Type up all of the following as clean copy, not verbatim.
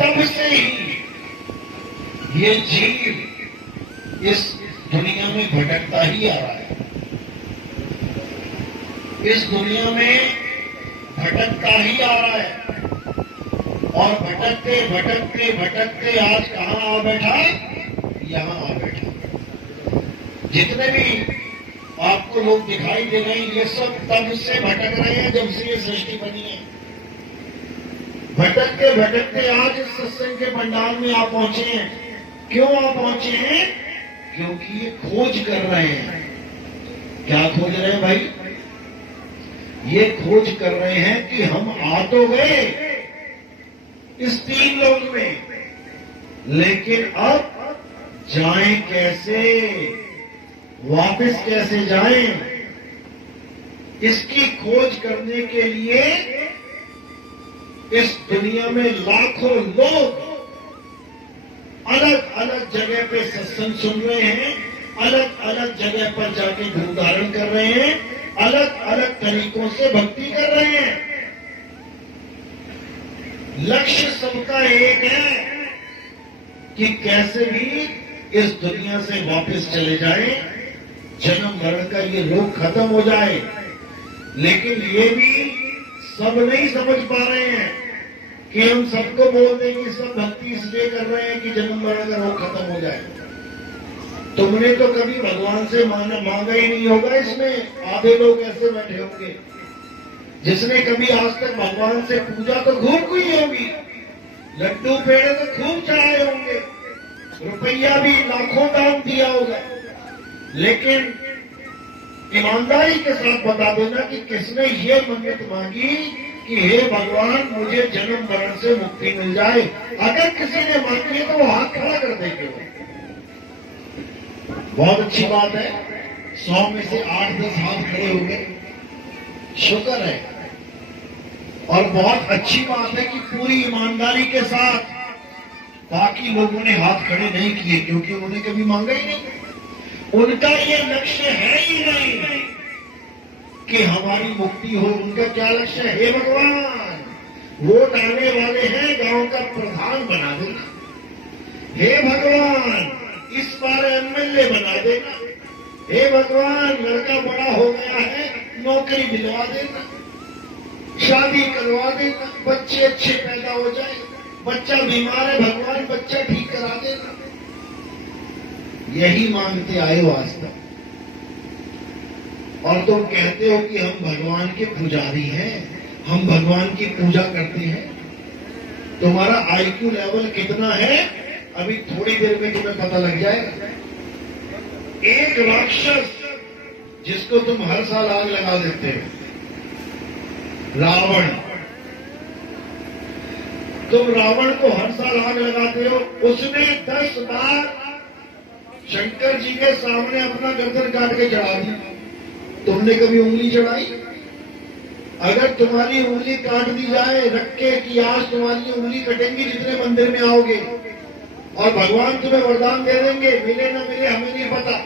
तब से ही ये जीव इस दुनिया में भटकता ही आ रहा है, इस दुनिया में भटकता ही आ रहा है। और भटकते भटकते भटकते आज कहां आ बैठा? यहां आ बैठा। जितने भी आपको लोग दिखाई दे रहे हैं, ये सब तब से भटक रहे हैं जब से ये सृष्टि बनी है। भटकते भटकते आज इस सत्संग के पंडाल में आप पहुंचे हैं। क्यों आप पहुंचे हैं? क्योंकि ये खोज कर रहे हैं। क्या खोज रहे हैं भाई? ये खोज कर रहे हैं कि हम आ तो गए इस तीन लोक में, लेकिन अब जाएं कैसे, वापस कैसे जाएं? इसकी खोज करने के लिए इस दुनिया में लाखों लोग अलग अलग जगह पे सत्संग सुन रहे हैं, अलग अलग जगह पर जाके धूम धारण कर रहे हैं, अलग अलग तरीकों से भक्ति कर रहे हैं। लक्ष्य सबका एक है कि कैसे भी इस दुनिया से वापस चले जाएं, जन्म मरण का ये रोग खत्म हो जाए। लेकिन ये भी सब नहीं समझ पा रहे हैं कि हम सबको बोल दें कि सब भक्ति इसलिए कर रहे हैं कि जन्म मरण का रोग खत्म हो जाए। तुमने तो कभी भगवान से मांगा ही नहीं होगा। इसमें आधे लोग ऐसे बैठे होंगे जिसने कभी आज तक भगवान से पूजा तो खूब की होगी, लड्डू पेड़े तो खूब चढ़ाए होंगे, रुपया भी लाखों दान दिया होगा, लेकिन ईमानदारी के साथ बता देना कि किसने ये मन्नत मांगी कि हे भगवान मुझे जन्म मरण से मुक्ति मिल जाए। अगर किसी ने मांगी है तो वो हाथ खड़ा कर देंगे। बहुत अच्छी बात है, 100 में से 8-10 हाथ खड़े हो गए, शुक्र है। और बहुत अच्छी बात है कि पूरी ईमानदारी के साथ बाकी लोगों ने हाथ खड़े नहीं किए, क्योंकि उन्होंने कभी मांगा ही नहीं। उनका ये लक्ष्य है ही नहीं कि हमारी मुक्ति हो। उनका क्या लक्ष्य है? हे भगवान, वोट आने वाले हैं, गांव का प्रधान बना देना। हे भगवान, इस बार एमएलए बना देना। हे भगवान, लड़का बड़ा हो गया है, नौकरी दिलवा देना, शादी करवा देना, बच्चे अच्छे पैदा हो जाए, बच्चा बीमार है भगवान बच्चा ठीक करा देना। यही मांगते आए हो आज तक। और तुम कहते हो कि हम भगवान के पुजारी हैं, हम भगवान की पूजा करते हैं। तुम्हारा आईक्यू लेवल कितना है अभी थोड़ी देर में तुम्हें पता लग जाएगा। एक राक्षस जिसको तुम हर साल आग लगा देते हो, रावण, तुम रावण को हर साल आग लगाते हो। उसने 10 बार शंकर जी के सामने अपना गर्दन काट के चढ़ा दिया। तुमने कभी उंगली चढ़ाई? अगर तुम्हारी उंगली काट दी जाए, रख के कि आज तुम्हारी उंगली कटेंगी जितने मंदिर में आओगे, और भगवान तुम्हें वरदान दे देंगे, मिले ना मिले हमें नहीं पता,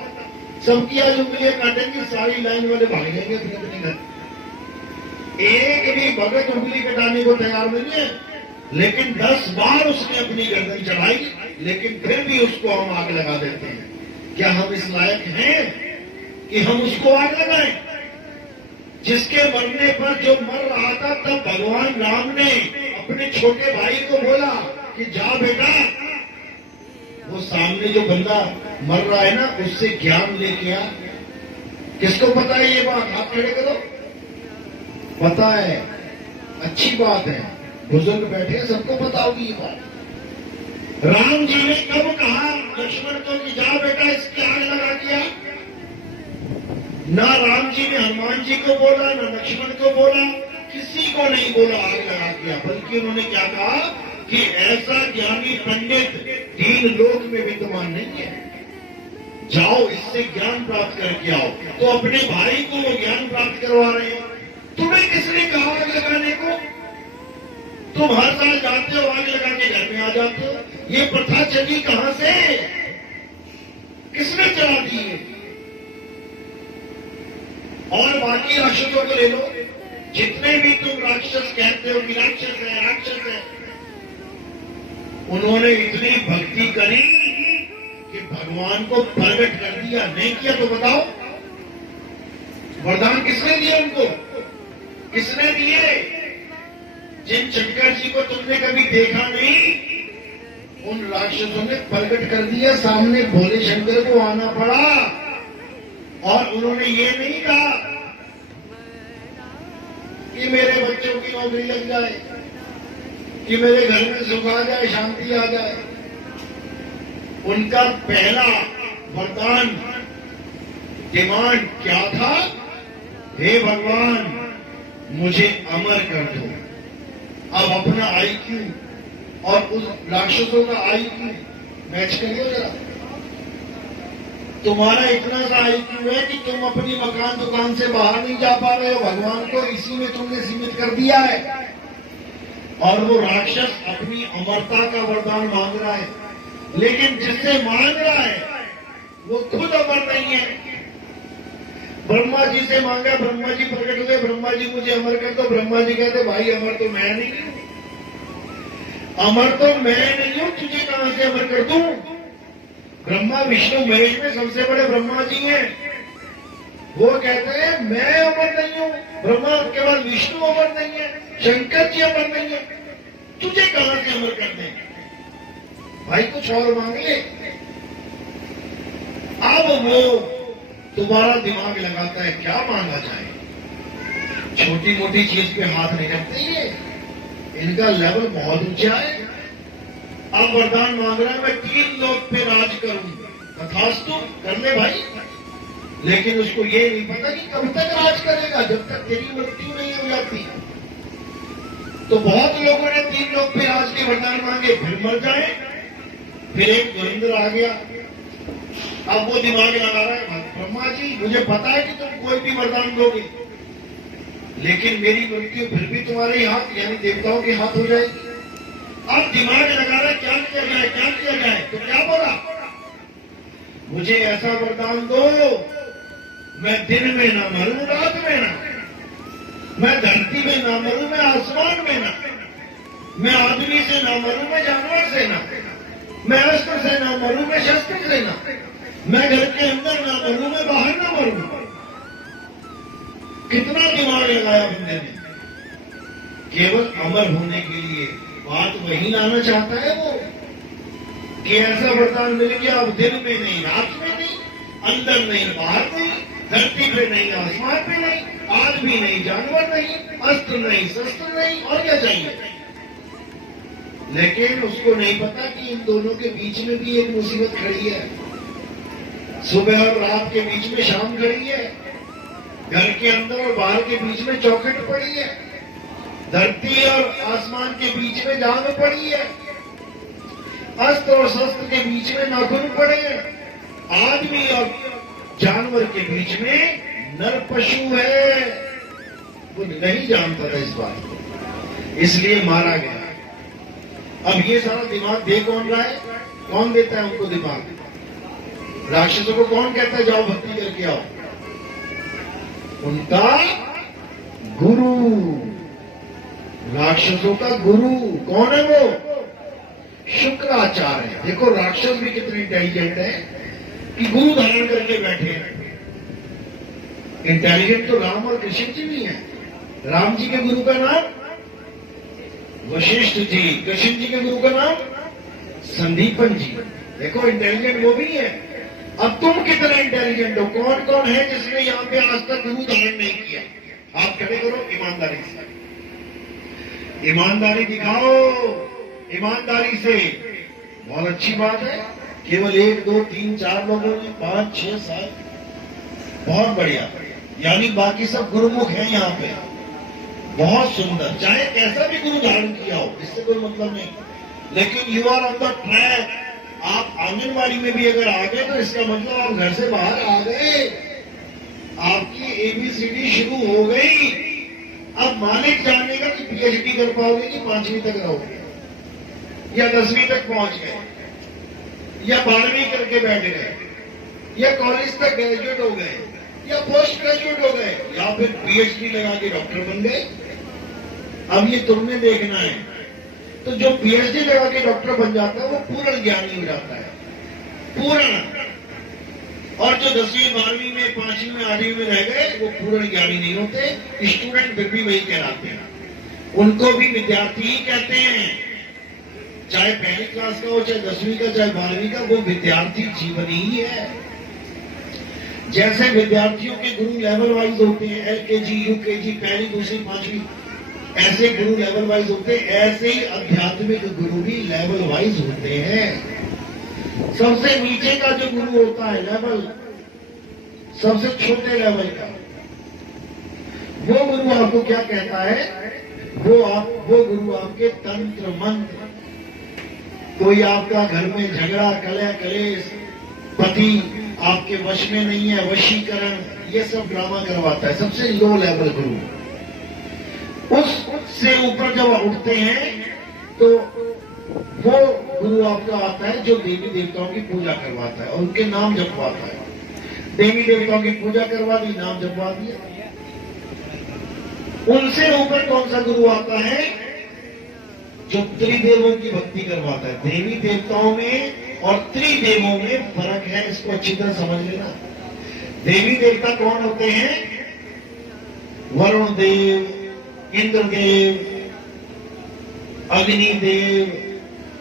सबकी आज उंगलियां काटेंगी, सारी लाइन वाले भाग जाएंगे अपने घर। एक भी भगत उंगली कटाने को तैयार नहीं है, लेकिन 10 बार उसने अपनी गर्दन चढ़ाई, लेकिन फिर भी उसको हम आग लगा देते हैं। क्या हम इस लायक हैं कि हम उसको आग लगाएं? जिसके मरने पर जो मर रहा था, तब भगवान राम ने अपने छोटे भाई को बोला कि जा बेटा, वो सामने जो बंदा मर रहा है ना, उससे ज्ञान लेके आ। किसको पता है ये बात? हाथ खड़े करो। पता है, अच्छी बात है, बुजुर्ग बैठे सबको पता होगी ये बात। राम जी ने कब कहा लक्ष्मण को कि जा बेटा इसकी आग लगा दिया? ना राम जी ने हनुमान जी को बोला, ना लक्ष्मण को बोला, किसी को नहीं बोला आग लगा दिया, बल्कि उन्होंने क्या कहा कि ऐसा ज्ञानी पंडित 3 लोक में विद्यमान नहीं है, जाओ इससे ज्ञान प्राप्त करके आओ। तो अपने भाई को वो ज्ञान प्राप्त करवा रहे हैं। तुम्हें किसने कहा आग लगाने को? तुम हर साल जाते हो, आग लगा के घर में आ जाते हो। ये प्रथा चली कहां से? किसने चला दी है? और बाकी राक्षसों को ले लो, जितने भी तुम राक्षस कहते हो कि राक्षस है, उन्होंने इतनी भक्ति करी कि भगवान को प्रकट कर दिया। नहीं किया तो बताओ, वरदान किसने दिए उनको? किसने दिए? जिन शंकर जी को तुमने कभी देखा नहीं, उन राक्षसों ने प्रकट कर दिया सामने। भोले शंकर को आना पड़ा और उन्होंने ये नहीं कहा कि मेरे बच्चों की नौकरी लग जाए, कि मेरे घर में सुख आ जाए, शांति आ जाए। उनका पहला वरदान, डिमांड क्या था? हे भगवान, मुझे अमर कर दो। अब अपना आईक्यू और उस राक्षसों का आईक्यू मैच करिए जरा। तुम्हारा इतना सा आईक्यू है कि तुम अपनी मकान दुकान से बाहर नहीं जा पा रहे हो, भगवान को इसी में तुमने सीमित कर दिया है। और वो राक्षस अपनी अमरता का वरदान मांग रहा है, लेकिन जिससे मांग रहा है वो खुद अमर नहीं है। ब्रह्मा जी से मांगा, ब्रह्मा जी प्रकट हुए, ब्रह्मा जी मुझे अमर कर दो। ब्रह्मा जी कहते भाई अमर तो मैं नहीं हूं, अमर तो मैं नहीं हूं, तुझे कहां से अमर कर दूं? ब्रह्मा विष्णु महेश में सबसे बड़े ब्रह्मा जी हैं, वो कहते हैं मैं अमर नहीं हूं। ब्रह्मा के बाद विष्णु अमर नहीं है, शंकर जी अमर नहीं है, तुझे कहां से अमर कर दें? भाई कुछ और मांग ले। अब वो तुम्हारा दिमाग लगाता है क्या मांगा जाए। छोटी मोटी चीज पे हाथ नहीं करते ये, इनका लेवल बहुत ऊंचा है। अब वरदान मांग रहा है मैं 3 लोक पे राज करूं। तथास्तु, कर ले भाई। लेकिन उसको ये नहीं पता कि कब तक राज करेगा, जब तक तेरी मृत्यु नहीं हो जाती। तो बहुत लोगों ने 3 लोक पे राज के वरदान मांगे, फिर मर जाए। फिर एक धुरंधर आ गया, अब वो दिमाग लगा रहा है ब्रह्मा जी मुझे पता है कि तुम कोई भी वरदान दोगे, लेकिन मेरी मृत्यु फिर भी तुम्हारे हाथ यानी देवताओं के हाथ हो जाएगी। अब दिमाग लगा रहा है क्या किया जाए, क्या किया जाए। तो क्या बोला, मुझे ऐसा वरदान दो मैं दिन में ना मरूं, रात में ना, मैं धरती में ना मरूं, मैं आसमान में ना, मैं आदमी से ना मरूं, मैं जानवर से ना, मैं अस्त्र से ना मरूं, मैं शस्त्र से ना, मैं घर के अंदर ना मरूं, मैं बाहर ना मरूं। कितना दिमाग लगाया बंदे ने, केवल अमर होने के लिए। बात वही लाना चाहता है वो कि ऐसा वरदान मिल गया, अब दिन में नहीं, रात में नहीं, अंदर नहीं, बाहर नहीं, धरती पे नहीं, आसमान पे नहीं, आदमी नहीं, जानवर नहीं, अस्त्र नहीं, शस्त्र नहीं, और क्या चाहिए। लेकिन उसको नहीं पता कि इन दोनों के बीच में भी एक मुसीबत खड़ी है। सुबह और रात के बीच में शाम खड़ी है, घर के अंदर और बाहर के बीच में चौखट पड़ी है, धरती और आसमान के बीच में जान पड़ी है, अस्त्र और शस्त्र के बीच में नाखून पड़े हैं, आदमी और जानवर के बीच में नर पशु है। वो नहीं जानता था इस बात को, इसलिए मारा गया। अब ये सारा दिमाग दे कौन रहा है? कौन देता है उनको दिमाग? राक्षसों को कौन कहता है जाओ भक्ति करके आओ? उनका गुरु, राक्षसों का गुरु कौन है? वो शुक्राचार्य। देखो राक्षस भी कितने इंटेलिजेंट है कि गुरु धारण करके बैठे हैं। इंटेलिजेंट तो राम और कृष्ण जी भी हैं। राम जी के गुरु का नाम वशिष्ठ जी, कृष्ण जी के गुरु का नाम संदीपन जी। देखो इंटेलिजेंट वो भी है। अब तुम कितना इंटेलिजेंट हो? कौन कौन है जिसने यहाँ पे आज तक गुरु धारण नहीं किया? आप खड़े करो ईमानदारी से, ईमानदारी दिखाओ, ईमानदारी से। बहुत अच्छी बात है, केवल 1 2 3 4 लोगों ने, 5 6 7, बहुत बढ़िया। यानी बाकी सब गुरुमुख हैं यहाँ पे। बहुत सुंदर, चाहे कैसा भी गुरु धारण किया हो, इससे कोई मतलब नहीं, लेकिन you are on the track. आप आंगनबाड़ी में भी अगर आ गए तो इसका मतलब आप घर से बाहर आ गए, आपकी ABCD शुरू हो गई। अब मालिक जानेगा कि PhD कर पाओगे कि 5वीं तक रहोगे, या 10वीं तक पहुंच गए, या 12वीं करके बैठ गए, या कॉलेज तक ग्रेजुएट हो गए, या पोस्ट ग्रेजुएट हो गए, या फिर PhD लगा के डॉक्टर बन गए। अब ये तुमने देखना है तो जो पीएचडी लगा के डॉक्टर बन जाता है वो पूर्ण ज्ञानी हो जाता है, पूर्ण। और जो 10वीं 12वीं में 5वीं में 8वीं में रह गए वो पूर्ण ज्ञानी नहीं होते, स्टूडेंट फिर भी वही कहलाते हैं, उनको भी विद्यार्थी ही कहते हैं। चाहे पहली क्लास का हो, चाहे 10वीं का, चाहे 12वीं का, वो विद्यार्थी जीवन ही है। जैसे विद्यार्थियों के गुरु लेवल वाइज होते हैं, एलकेजी, यूकेजी, पहली, दूसरी, 5वीं, ऐसे गुरु लेवल वाइज होते हैं, ऐसे ही आध्यात्मिक गुरु भी लेवल वाइज होते हैं। सबसे नीचे का जो गुरु होता है लेवल, सबसे छोटे लेवल का, वो गुरु आपको क्या कहता है? वो गुरु आपके तंत्र मंत्र, कोई आपका घर में झगड़ा, कलह, कलेश, पति आपके वश में नहीं है, वशीकरण, ये सब ड्रामा करवाता है, सबसे लो लेवल गुरु। उससे ऊपर जब उठते हैं तो वो गुरु आपका आता है जो देवी देवताओं की पूजा करवाता है और उनके नाम जपवाता है। देवी देवताओं की पूजा करवा दी, नाम जपवा दिया। उनसे ऊपर कौन सा गुरु आता है? जो त्रिदेवों की भक्ति करवाता है। देवी देवताओं में और त्रिदेवों में फर्क है, इसको अच्छी तरह समझ लेना। देवी देवता कौन होते हैं? वरुण देव, इंद्रदेव, अग्निदेव,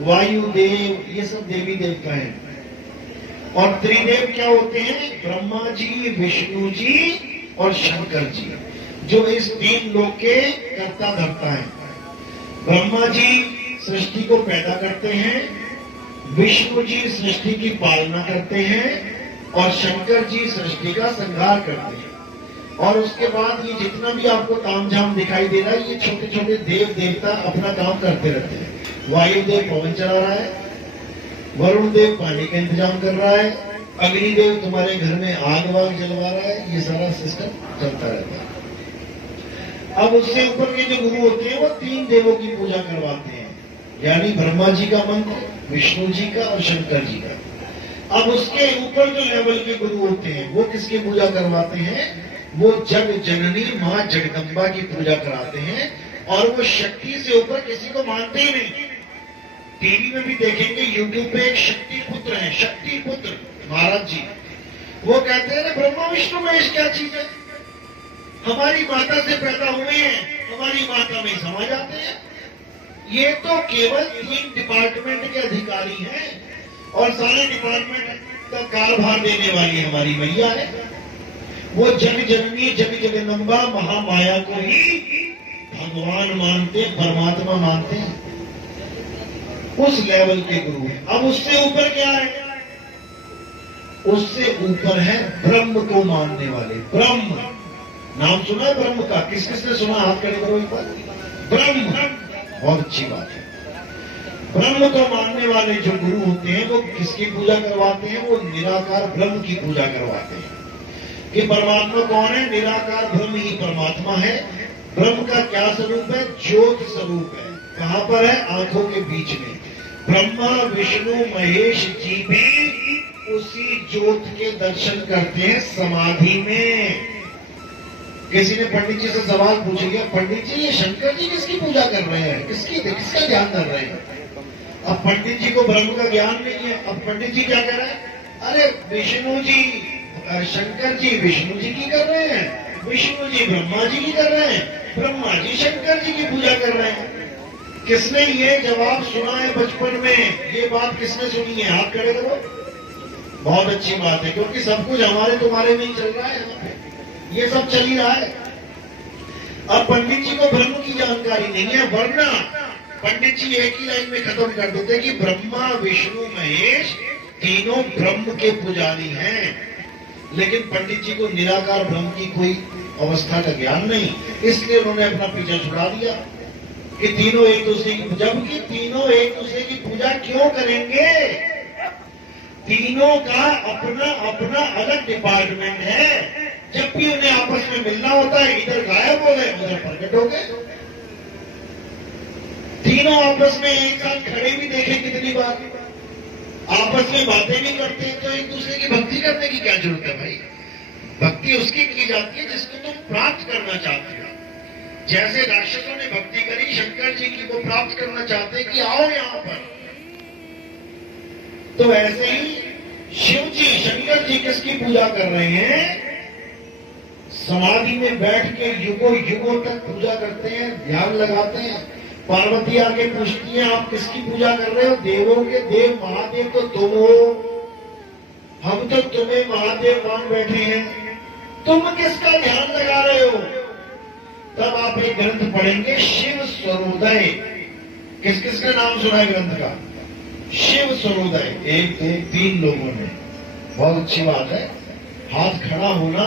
वायुदेव, ये सब देवी देवता हैं। और त्रिदेव क्या होते हैं? ब्रह्मा जी, विष्णु जी और शंकर जी, जो इस 3 लोक के कर्ता धर्ता है। ब्रह्मा जी सृष्टि को पैदा करते हैं, विष्णु जी सृष्टि की पालना करते हैं और शंकर जी सृष्टि का संहार करते हैं। और उसके बाद ये जितना भी आपको तामझाम दिखाई दे रहा है, ये छोटे छोटे देव देवता अपना काम करते रहते हैं। वायुदेव पवन चला रहा है, वरुण देव पानी का इंतजाम कर रहा है, अग्निदेव तुम्हारे घर में आग वाग जलवा रहा है, ये सारा सिस्टम चलता रहता है। अब उससे ऊपर के जो गुरु होते हैं वो 3 देवों की पूजा करवाते हैं, यानी ब्रह्मा जी का मंत्र, विष्णु जी का और शंकर जी का। अब उसके ऊपर जो लेवल के गुरु होते हैं वो किसकी पूजा करवाते हैं? वो जग जननी मां जगदम्बा की पूजा कराते हैं। और वो शक्ति से ऊपर किसी को मानते ही नहीं। टीवी में भी देखेंगे, यूट्यूब पे एक शक्ति पुत्र है, शक्ति पुत्र महाराज जी, वो कहते हैं ब्रह्मा विष्णु महेश क्या चीज है, हमारी माता से पैदा हुए हैं, हमारी माता में समा जाते हैं। ये तो केवल 3 डिपार्टमेंट के अधिकारी हैं और सारे डिपार्टमेंट का कारभार देने वाली हमारी मैया है। वो जग जननी जग जगदम्बा महामाया को ही भगवान मानते, परमात्मा मानते हैं, उस लेवल के गुरु हैं। अब उससे ऊपर क्या है? उससे ऊपर है ब्रह्म को मानने वाले। ब्रह्म नाम सुना है ब्रह्म का? किस किसने सुना? हाथ खड़े करो एक बार। ब्रह्म, बहुत अच्छी बात है। ब्रह्म को मानने वाले जो गुरु होते हैं वो किसकी पूजा करवाते हैं? वो निराकार ब्रह्म की पूजा करवाते हैं कि परमात्मा कौन है? निराकार ब्रह्म ही परमात्मा है। ब्रह्म का क्या स्वरूप है? ज्योत स्वरूप है। कहां पर है? आंखों के बीच में। ब्रह्मा विष्णु महेश जी भी उसी ज्योत के दर्शन करते हैं समाधि में। किसी ने पंडित जी से सवाल पूछ लिया, पंडित जी ये शंकर जी किसकी पूजा कर रहे हैं, किसका ध्यान कर रहे हैं? अब पंडित जी को ब्रह्म का ज्ञान नहीं है। अब पंडित जी क्या कह रहे हैं? अरे विष्णु जी, शंकर जी विष्णु जी की कर रहे हैं, विष्णु जी ब्रह्मा जी की कर रहे हैं, ब्रह्मा जी शंकर जी की पूजा कर रहे हैं। किसने ये जवाब सुना है बचपन में? ये बात किसने सुनी है? हाथ खड़े करो। बहुत अच्छी बात है, क्योंकि सब कुछ हमारे तुम्हारे में ही चल रहा है, यहाँ पे ये सब चल ही रहा है। अब पंडित जी को ब्रह्म की जानकारी नहीं है, वरना पंडित जी एक ही लाइन में खत्म कर देते कि ब्रह्मा विष्णु महेश तीनों ब्रह्म के पुजारी हैं। लेकिन पंडित जी को निराकार ब्रह्म की कोई अवस्था का ज्ञान नहीं, इसलिए उन्होंने अपना पीछा छुड़ा दिया कि तीनों एक दूसरे की, जबकि तीनों एक दूसरे की पूजा क्यों करेंगे? तीनों का अपना अपना अलग डिपार्टमेंट है। जब भी उन्हें आपस में मिलना होता है, इधर गायब हो गए, उधर प्रकट हो गए। तीनों आपस में एक साथ खड़े भी देखे कितनी बार, आपस में बातें भी करते हैं, तो एक दूसरे की भक्ति करने की क्या जरूरत है भाई? भक्ति उसकी की जाती है जिसको तुम प्राप्त करना चाहते हो। जैसे राक्षसों ने भक्ति करी शंकर जी की, वो प्राप्त करना चाहते कि आओ यहां पर, तो ऐसे ही शिव जी, शंकर जी किसकी पूजा कर रहे हैं? समाधि में बैठ के युगों युगों तक पूजा करते हैं, ध्यान लगाते हैं। पार्वती आके पूछती है आप किसकी पूजा कर रहे हो? देवों के देव महादेव तो तुम हो, हम तो तुम्हें महादेव मान बैठे हैं, तुम किसका ध्यान लगा रहे हो? तब आप एक ग्रंथ पढ़ेंगे शिव स्वरोदय। किस किस का नाम सुना है ग्रंथ का? शिव स्वरोदय। एक दो तीन लोगों ने, बहुत अच्छी बात है। हाथ खड़ा होना,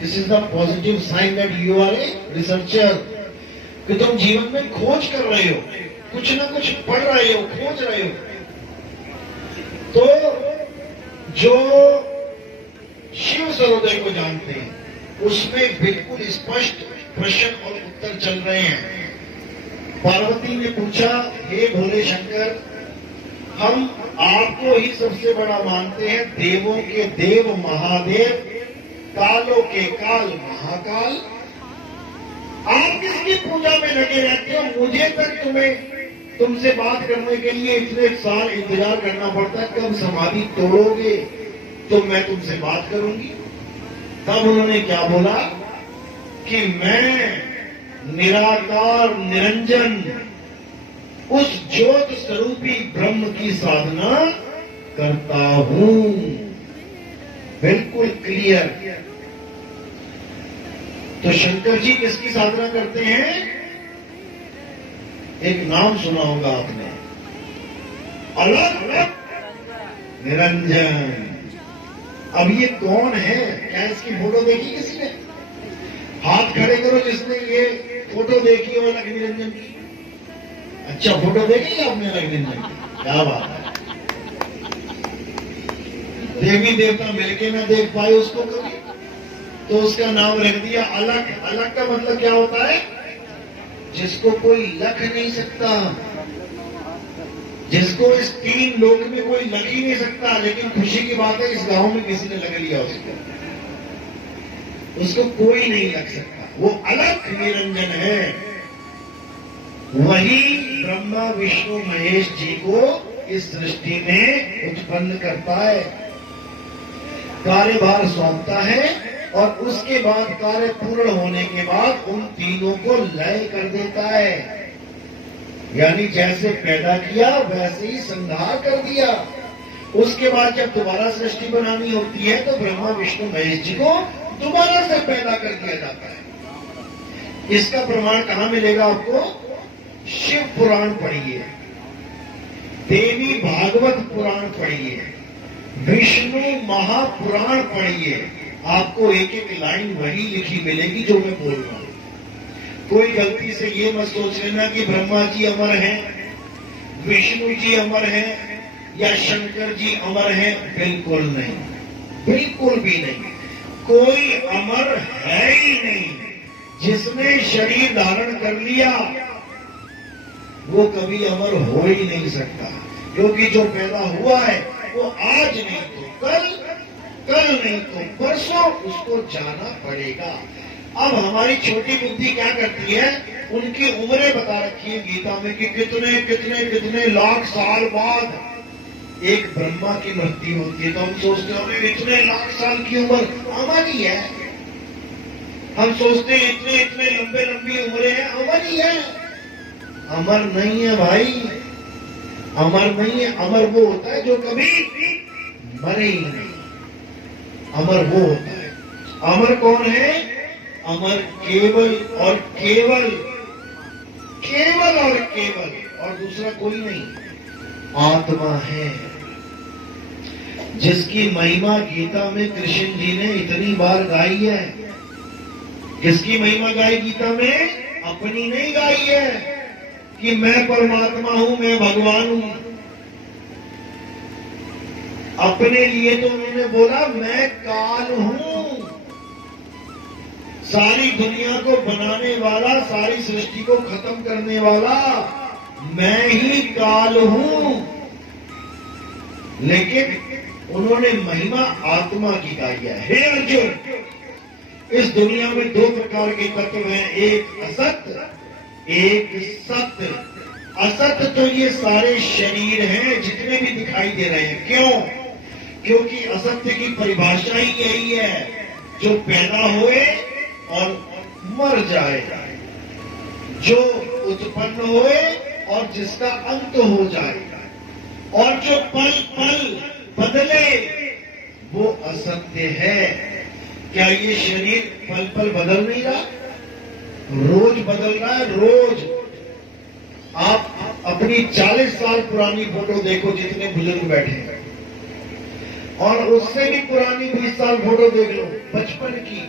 this is the positive sign that you are a researcher, कि तुम जीवन में खोज कर रहे हो, कुछ ना कुछ पढ़ रहे हो, खोज रहे हो। तो जो शिव स्वरोदय को जानते हैं उसमें बिल्कुल स्पष्ट प्रश्न और उत्तर चल रहे हैं। पार्वती ने पूछा, हे भोले शंकर, हम आपको ही सबसे बड़ा मानते हैं, देवों के देव महादेव, कालों के काल महाकाल, आप किसकी पूजा में लगे रहते हो? मुझे तक तुमसे बात करने के लिए इतने साल इंतजार करना पड़ता है, कब समाधि तोड़ोगे तो मैं तुमसे बात करूंगी। तब उन्होंने क्या बोला कि मैं निराकार निरंजन उस ज्योत स्वरूपी ब्रह्म की साधना करता हूं। बिल्कुल क्लियर। तो शंकर जी किसकी साधना करते हैं? एक नाम सुना होगा आपने, अलग अलग निरंजन। अब ये कौन है? क्या इसकी फोटो देखी किसी ने? हाथ खड़े करो जिसने ये फोटो देखी हो अलग निरंजन की। अच्छा, फोटो देखी आपने अलग निरंजन की? क्या बात है। देवी देवता मिलके ना देख पाए उसको कभी, तो उसका नाम रख दिया अलग। अलग का मतलब क्या होता है? जिसको कोई लख नहीं सकता, जिसको इस तीन लोक में कोई लग ही नहीं सकता। लेकिन खुशी की बात है इस गांव में किसी ने लग लिया उसको कोई नहीं लग सकता। वो अलग निरंजन है। वही ब्रह्मा विष्णु महेश जी को इस सृष्टि में उत्पन्न करता है, कार्यभार सौंपता है, और उसके बाद कार्य पूर्ण होने के बाद उन तीनों को लय कर देता है। यानी जैसे पैदा किया वैसे ही संहार कर दिया। उसके बाद जब दोबारा सृष्टि बनानी होती है तो ब्रह्मा विष्णु महेश जी को दोबारा से पैदा कर दिया जाता है। इसका प्रमाण कहां मिलेगा आपको? शिव पुराण पढ़िए, देवी भागवत पुराण पढ़िए, विष्णु महापुराण पढ़िए। आपको एक एक लाइन वही लिखी मिलेगी जो मैं बोल रहा हूं। कोई गलती से ये मत सोच लेना कि ब्रह्मा जी अमर हैं, विष्णु जी अमर हैं या शंकर जी अमर हैं। बिल्कुल नहीं, बिल्कुल भी नहीं। कोई अमर है ही नहीं। जिसने शरीर धारण कर लिया वो कभी अमर हो ही नहीं सकता, क्योंकि जो पैदा हुआ है वो आज नहीं तो कल, कल नहीं तो परसों उसको जाना पड़ेगा। अब हमारी छोटी बुद्धि क्या करती है? उनकी उम्रें बता रखी है गीता में कि कितने कितने कितने लाख साल बाद एक ब्रह्मा की मृत्यु होती है। तो हम सोचते हैं इतने लाख साल की उम्र अमर ही है। हम सोचते हैं इतने इतने लंबे लंबी उम्रें हैं, अमर ही है। अमर नहीं है भाई, अमर नहीं है। अमर वो होता है जो कभी मरे ही नहीं। अमर वो होता है। अमर कौन है? अमर केवल और केवल, केवल और केवल, और दूसरा कोई नहीं, आत्मा है। जिसकी महिमा गीता में कृष्ण जी ने इतनी बार गाई है। किसकी महिमा गाई गीता में? अपनी नहीं गाई है कि मैं परमात्मा हूं, मैं भगवान हूं। अपने लिए तो उन्होंने बोला मैं काल हूं। सारी दुनिया को बनाने वाला, सारी सृष्टि को खत्म करने वाला मैं ही काल हूं। लेकिन उन्होंने महिमा आत्मा की गाई है। हे अर्जुन, इस दुनिया में दो प्रकार के तत्व हैं, एक असत्य, एक सत्य। असत्य तो ये सारे शरीर हैं जितने भी दिखाई दे रहे हैं। क्यों? क्योंकि असत्य की परिभाषा ही यही है, जो पैदा होए और मर जाए, जो उत्पन्न होए और जिसका अंत हो जाए, और जो पल पल बदले वो असत्य है। क्या ये शरीर पल पल बदल नहीं रहा? रोज बदल रहा है, रोज। आप अपनी 40 साल पुरानी फोटो देखो, जितने बुजुर्ग बैठे हैं, और उससे भी पुरानी 20 साल फोटो देख लो बचपन की।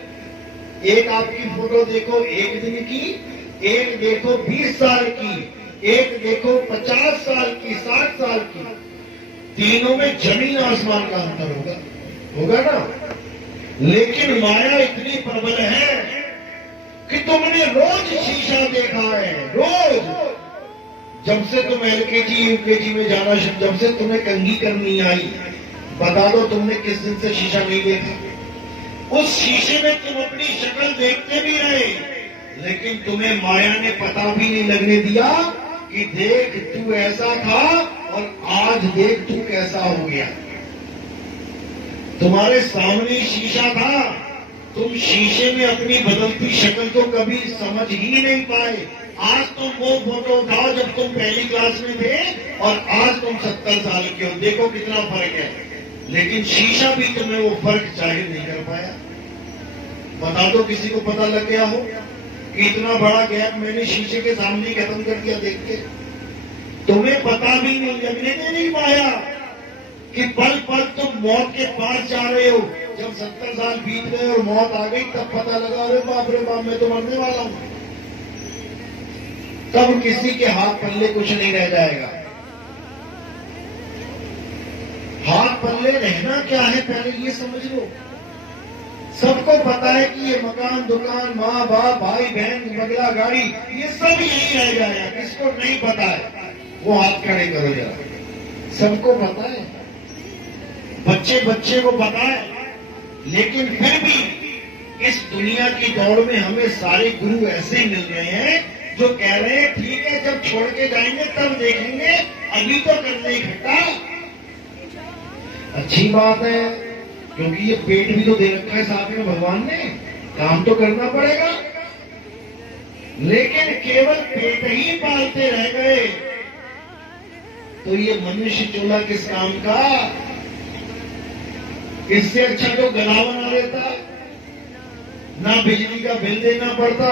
एक आपकी फोटो देखो 1 दिन की, एक देखो 20 साल की, एक देखो 50 साल की, 60 साल की। तीनों में जमीन आसमान का अंतर होगा, होगा ना? लेकिन माया इतनी प्रबल है कि तुमने रोज शीशा देखा है, रोज। जब से तुम LKG UKG में जाना, जब से तुम्हें कंघी करनी आई, बता दो तुमने किस दिन से शीशा नहीं देखा? उस शीशे में तुम अपनी शक्ल देखते भी रहे, लेकिन तुम्हें माया ने पता भी नहीं लगने दिया कि देख तू ऐसा था और आज देख तू कैसा हो गया। तुम्हारे सामने शीशा था, तुम शीशे में अपनी बदलती शक्ल तो कभी समझ ही नहीं पाए। आज तुम वो फोटो उठाओ जब तुम पहली क्लास में थे और आज तुम 70 साल के हो, देखो कितना फर्क है। लेकिन शीशा भी तुम्हें वो फर्क जाहिर नहीं कर पाया। बता दो किसी को पता लग गया हो कि इतना बड़ा गैप मैंने शीशे के सामने खत्म कर दिया देख के? तुम्हें पता भी नहीं लगने नहीं पाया कि पल पल तुम मौत के पास जा रहे हो। जब 70 साल बीत गए और मौत आ गई, तब पता लगा अरे बाप रे बाप, मैं तो मरने वाला हूं। तब किसी के हाथ पल्ले कुछ नहीं रह जाएगा। हाथ पल्ले रहना क्या है पहले ये समझ लो। सबको पता है कि ये मकान, दुकान, माँ बाप, भाई बहन, बंगला, गाड़ी, ये सब यही रह जाएगा। किसको नहीं पता है वो हाथ खड़े करो जरा। सबको पता है, बच्चे बच्चे को पता है। लेकिन फिर भी इस दुनिया की दौड़ में हमें सारे गुरु ऐसे मिल रहे हैं जो कह रहे हैं ठीक है, जब छोड़ के जाएंगे तब देखेंगे, अभी तो करने इकट्ठा। अच्छी बात है, क्योंकि ये पेट भी तो दे रखा है साथ में भगवान ने, काम तो करना पड़ेगा। लेकिन केवल पेट ही पालते रह गए तो ये मनुष्य चूल्हा किस काम का? इससे अच्छा तो गला बना लेता, ना बिजली का बिल देना पड़ता,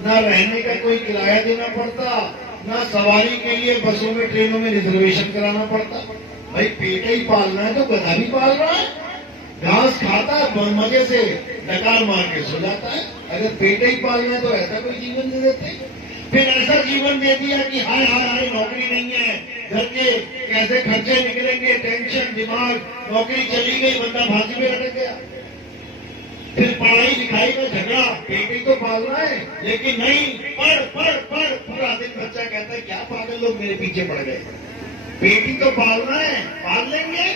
ना रहने का कोई किराया देना पड़ता, ना सवारी के लिए बसों में ट्रेनों में रिजर्वेशन कराना पड़ता। भाई पेट ही पालना है तो गधा भी पाल रहा है, घास खाता है मजे से, डकार मार के सो जाता है। अगर पेट ही पालना है तो ऐसा कोई जीवन दे देते। फिर ऐसा जीवन दे दिया कि हाय हाय हाय नौकरी नहीं है, घर के कैसे खर्चे निकलेंगे, टेंशन, दिमाग, नौकरी चली गई, बंदा फांसी पे लटक गया। फिर पढ़ाई लिखाई का झगड़ा, पेट ही तो पालना है। लेकिन नहीं, पढ़ पूरा दिन बच्चा कहता है क्या पागल लोग मेरे पीछे पड़ गए। पेट ही तो पालना है, पाल लेंगे।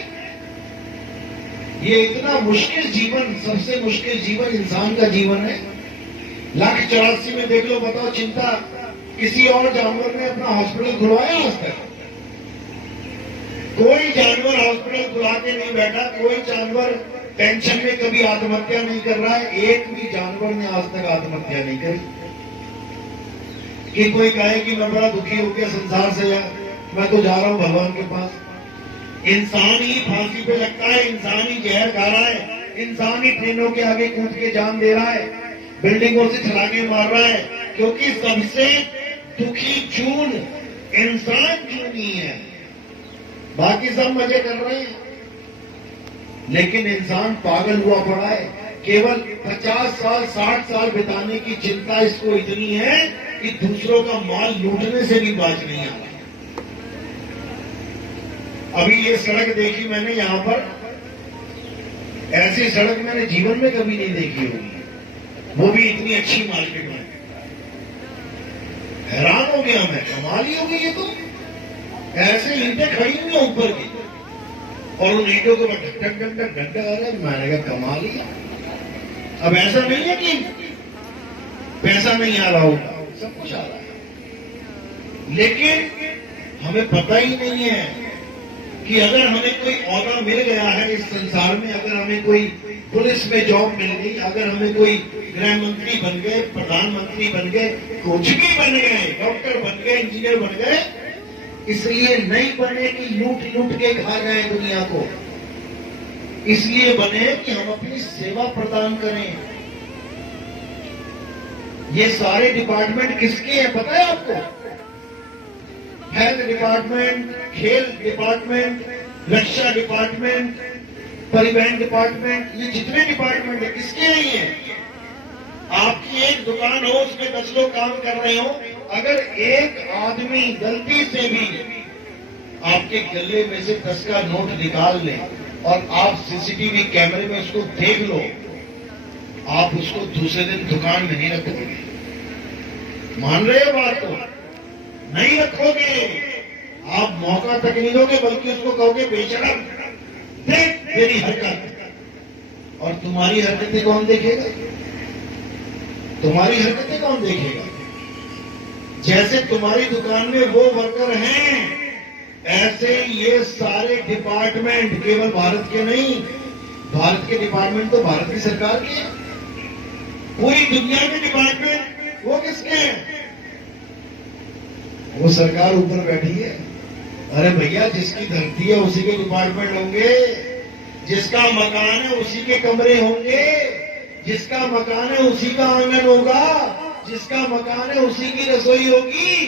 ये इतना मुश्किल जीवन, सबसे मुश्किल जीवन इंसान का जीवन है। 1,84,000 में देख लो, बताओ चिंता किसी और जानवर ने अपना हॉस्पिटल खुलवाया आज तक? कोई जानवर हॉस्पिटल खुला के नहीं बैठा, कोई जानवर टेंशन में कभी आत्महत्या नहीं कर रहा है। एक भी जानवर ने आज तक आत्महत्या नहीं करी कि कोई कहे कि मैं बड़ा दुखी हो गया संसार से, मैं तो जा रहा हूं भगवान के पास। इंसान ही फांसी पे लगता है, इंसान ही जहर खा रहा है, इंसान ही ट्रेनों के आगे कूद के जान दे रहा है, बिल्डिंगों से छलांगे मार रहा है, क्योंकि सबसे दुखी जून इंसान जून ही है। बाकी सब मजे कर रहे हैं, लेकिन इंसान पागल हुआ पड़ा है। केवल 50 साल 60 साल बिताने की चिंता इसको इतनी है कि दूसरों का माल लूटने से भी बाज नहीं आ रहा। अभी ये सड़क देखी मैंने, यहां पर ऐसी सड़क मैंने जीवन में कभी नहीं देखी होगी, वो भी इतनी अच्छी मार्केट में। हैरान हो गया मैं, कमाल ही हो गई ये तो। ऐसे ईंटें खड़ी हुई हैं ऊपर की और उन ईंटों को ढक ढक ढक ढक ढक आ रहा है। मैंने कहा कमाल ही। अब ऐसा नहीं है कि पैसा नहीं आ रहा होगा, सब कुछ आ रहा है, लेकिन हमें पता ही नहीं है कि अगर हमें कोई ओहदा मिल गया है इस संसार में, अगर हमें कोई पुलिस में जॉब मिल गई, अगर हमें कोई गृह मंत्री बन गए, प्रधानमंत्री बन गए, कुछ भी बन गए, डॉक्टर बन गए, इंजीनियर बन गए, इसलिए नहीं बने कि लूट लूट के खा जाए दुनिया को, इसलिए बने कि हम अपनी सेवा प्रदान करें। ये सारे डिपार्टमेंट किसके हैं पता है आपको? हेल्थ डिपार्टमेंट, खेल डिपार्टमेंट, रक्षा डिपार्टमेंट, परिवहन डिपार्टमेंट, ये जितने डिपार्टमेंट है किसके हैं ये? आपकी एक दुकान हो, उसमें 10 लोग काम कर रहे हो, अगर एक आदमी गलती से भी आपके गले में से 10 का नोट निकाल ले और आप सीसीटीवी कैमरे में उसको देख लो, आप उसको दूसरे दिन दुकान में नहीं रखोगे। मान रहे हो बात को? नहीं रखोगे, आप मौका तक नहीं दोगे, बल्कि उसको कहोगे बेशरम, देख मेरी हरकत। और तुम्हारी हरकतें कौन देखेगा? तुम्हारी हरकतें कौन देखेगा? जैसे तुम्हारी दुकान में वो वर्कर हैं, ऐसे ये सारे डिपार्टमेंट केवल भारत के नहीं, भारत के डिपार्टमेंट तो भारत की सरकार के हैं, पूरी दुनिया के डिपार्टमेंट वो किसके हैं? वो सरकार ऊपर बैठी है। अरे भैया, जिसकी धरती है उसी के डिपार्टमेंट होंगे, जिसका मकान है उसी के कमरे होंगे, जिसका मकान है उसी का आंगन होगा, जिसका मकान है उसी की रसोई होगी,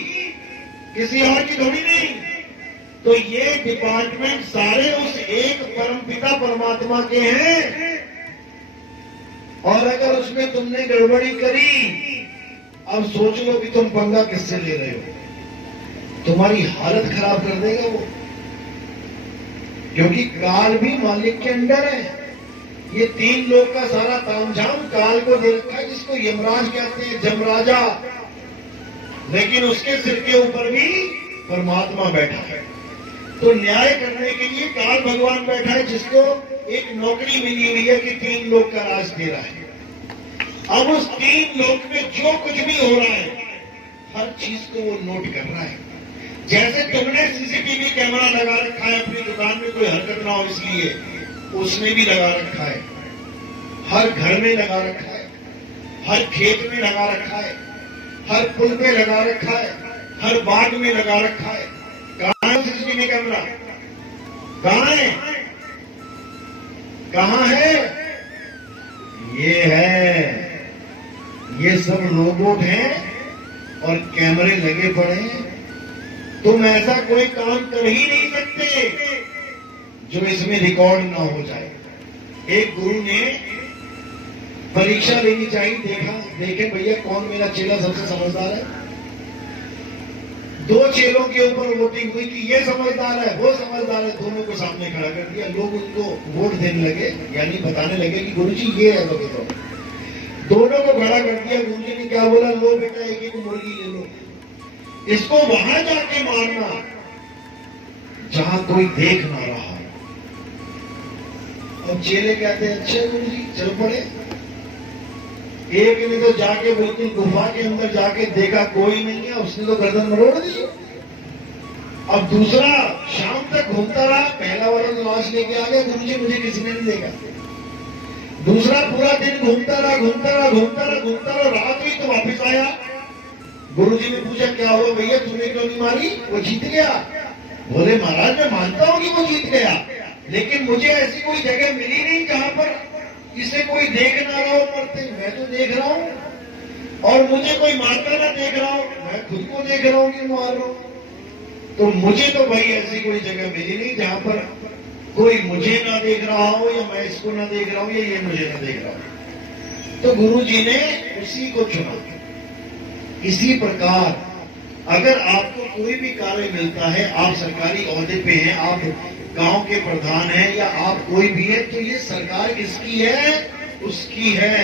किसी और की थोड़ी नहीं। तो ये डिपार्टमेंट सारे उस एक परमपिता परमात्मा के हैं, और अगर उसमें तुमने गड़बड़ी करी, अब सोच लो कि तुम पंगा किससे ले रहे हो, तुम्हारी हालत खराब कर देगा वो, क्योंकि काल भी मालिक के अंडर है। ये 3 लोग का सारा तामझाम काल को दे रखा है, जिसको यमराज कहते हैं, जमराजा, लेकिन उसके सिर के ऊपर भी परमात्मा बैठा है। तो न्याय करने के लिए काल भगवान बैठा है, जिसको एक नौकरी मिली हुई है कि 3 लोग का राज दे रहा है। अब उस 3 लोग में जो कुछ भी हो रहा है, हर चीज को वो नोट कर रहा है। जैसे तुमने सीसीटीवी कैमरा लगा रखा है अपनी दुकान में, कोई हरकत ना हो इसलिए, उसने भी लगा रखा है, हर घर में लगा रखा है, हर खेत में लगा रखा है, हर पुल पे लगा रखा है, हर बाग में लगा रखा है। कहां है सीसीटीवी कैमरा? कहां है? कहां है? ये है, ये सब रोबोट हैं और कैमरे लगे पड़े हैं। तुम ऐसा कोई काम कर ही नहीं सकते जो इसमें रिकॉर्ड ना हो जाए। एक गुरु ने परीक्षा लेनी चाहिए, देखे भैया कौन मेरा चेला सबसे समझदार है। 2 चेलों के ऊपर वोटिंग हुई कि ये समझदार है, वो समझदार है, दोनों को सामने खड़ा कर दिया। लोग उनको वोट देने लगे, यानी बताने लगे कि गुरु जी ये है, तो दोनों को खड़ा कर दिया। गुरु जी ने क्या बोला? लो बेटा, एक मुर्गी ले लो, इसको वहां जाके मारना जहां कोई देख ना रहा। और चेले कहते हैं अच्छे गुरु जी, चल पड़े। एक ने तो जाके बिल्कुल गुफा के अंदर जाके देखा कोई नहीं है, उसने तो गर्दन मरोड़ दी। अब दूसरा शाम तक घूमता रहा, पहला वाला लाश लेके आ गया, गुरु जी मुझे किसी ने नहीं देखा। दूसरा पूरा दिन घूमता रहा, रात हुई तो वापिस आया। गुरुजी ने पूछा क्या हुआ भैया, तूने क्यों नहीं मारी? वो जीत गया। बोले महाराज मैं मानता हूं कि वो जीत गया, लेकिन मुझे ऐसी कोई जगह मिली नहीं जहां पर इसे कोई देख ना रहा हो मरते। मैं तो देख रहा हूं, और मुझे कोई मारता ना देख रहा हूं, मैं खुद को देख रहा हूं कि मार रहा हूं। तो मुझे तो भाई ऐसी कोई जगह मिली नहीं जहां पर कोई मुझे ना देख रहा हो, या मैं इसको ना देख रहा हूं, या ये मुझे ना देख रहा हो। तो गुरु जी ने उसी को चुना। इसी प्रकार अगर आपको कोई भी कार्य मिलता है, आप सरकारी ओहदे पे हैं, आप गांव के प्रधान हैं, या आप कोई भी है, तो ये सरकार किसकी है? उसकी है।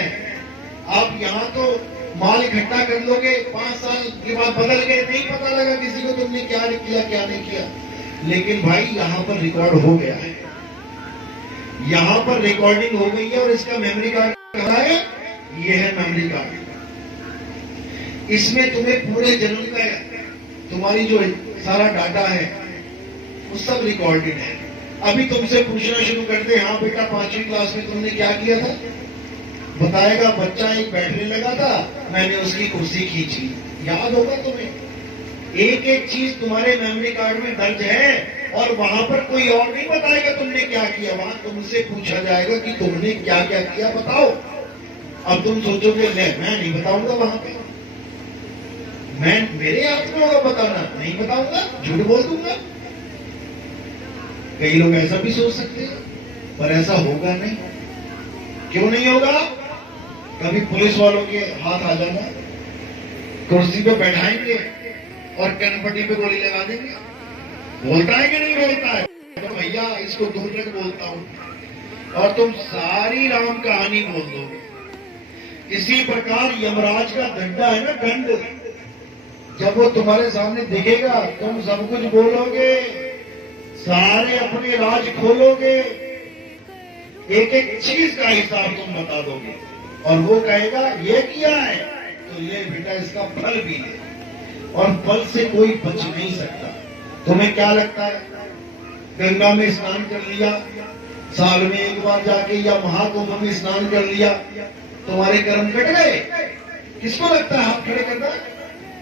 आप यहाँ तो माल इकट्ठा कर लोगे, 5 साल के बाद बदल गए, नहीं पता लगा किसी को तुमने क्या किया क्या नहीं किया। लेकिन भाई यहाँ पर रिकॉर्ड हो गया है, यहाँ पर रिकॉर्डिंग हो गई है, और इसका मेमोरी कार्ड है ये है मेमोरी कार्ड। इसमें तुम्हें पूरे जन्म का तुम्हारी जो सारा डाटा है वो सब रिकॉर्डेड है। अभी तुमसे पूछना शुरू कर दे, हाँ बेटा 5वीं क्लास में तुमने क्या किया था, बताएगा बच्चा एक बैठने लगा था, मैंने उसकी कुर्सी खींची। याद होगा तुम्हें। एक एक चीज तुम्हारे मेमोरी कार्ड में दर्ज है और वहां पर कोई और नहीं बताएगा तुमने क्या किया। वहां तुमसे पूछा जाएगा कि तुमने क्या क्या किया बताओ। अब तुम सोचोगे मैं नहीं बताऊंगा, वहां पे मेरे हाथ में होगा बताना, नहीं बताऊंगा, झूठ बोल दूंगा। कई लोग ऐसा भी सोच सकते हैं, पर ऐसा होगा नहीं। क्यों नहीं होगा? कभी पुलिस वालों के हाथ आ जाना, कुर्सी पे बैठाएंगे और कनपट्टी पे गोली लगा देंगे। बोलता है कि नहीं बोलता है? तो भैया इसको दूर तक बोलता हूं और तुम सारी राम कहानी बोल दोगे। इसी प्रकार यमराज का दंडा है ना, दंड, जब वो तुम्हारे सामने दिखेगा तुम सब कुछ बोलोगे, सारे अपने राज खोलोगे, एक एक चीज का हिसाब तुम बता दोगे और वो कहेगा ये किया है तो ये बेटा इसका फल भी है, और फल से कोई बच नहीं सकता। तुम्हें क्या लगता है, गंगा में स्नान कर लिया, साल में एक बार जाके, या महाकुंभ में स्नान कर लिया, तुम्हारे कर्म कट गए? किसको लगता है? हाथ खड़े करना।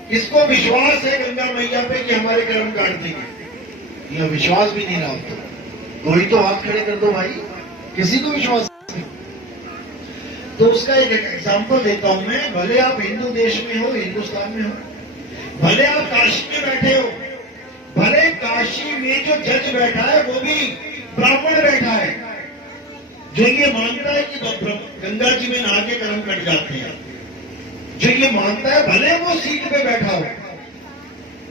किसको विश्वास है गंगा मैया पे कि हमारे कर्म काट देंगे? यह विश्वास भी नहीं रहा तो कोई तो हाथ खड़े कर दो भाई, किसी को विश्वास नहीं। तो उसका एक एग्जांपल देता हूं मैं। भले आप हिंदू देश में हो, हिंदुस्तान में हो, भले आप काशी में बैठे हो, भले काशी में जो जज बैठा है वो भी ब्राह्मण बैठा है, जो ये मानता है कि गंगा जी में नहा के कर्म कट जाते हैं, जो ये मानता है, भले वो सीट पे बैठा हो,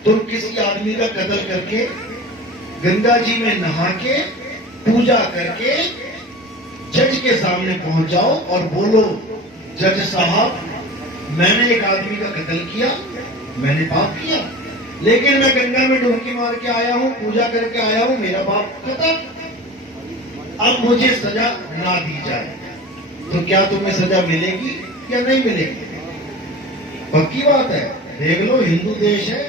तुम किसी आदमी का कत्ल करके गंगा जी में नहा के पूजा करके जज के सामने पहुंच जाओ और बोलो जज साहब मैंने एक आदमी का कत्ल किया, मैंने पाप किया, लेकिन मैं गंगा में डुबकी मार के आया हूं, पूजा करके आया हूं, मेरा पाप खत्म, अब मुझे सजा ना दी जाए, तो क्या तुम्हें सजा मिलेगी या नहीं मिलेगी? पक्की बात है। देख लो, हिंदू देश है,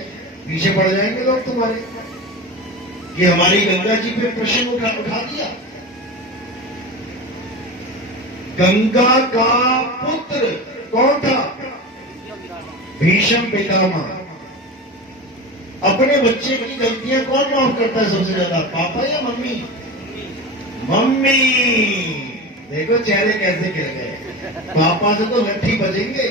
पीछे पड़ जाएंगे लोग तुम्हारे कि हमारी गंगा जी पे प्रश्न उठा दिया। गंगा का पुत्र कौन था? भीष्म पितामह। अपने बच्चे की गलतियां कौन माफ करता है सबसे ज्यादा, पापा या मम्मी? मम्मी। देखो चेहरे कैसे गिर गए। पापा से तो लट्ठी बजेंगे।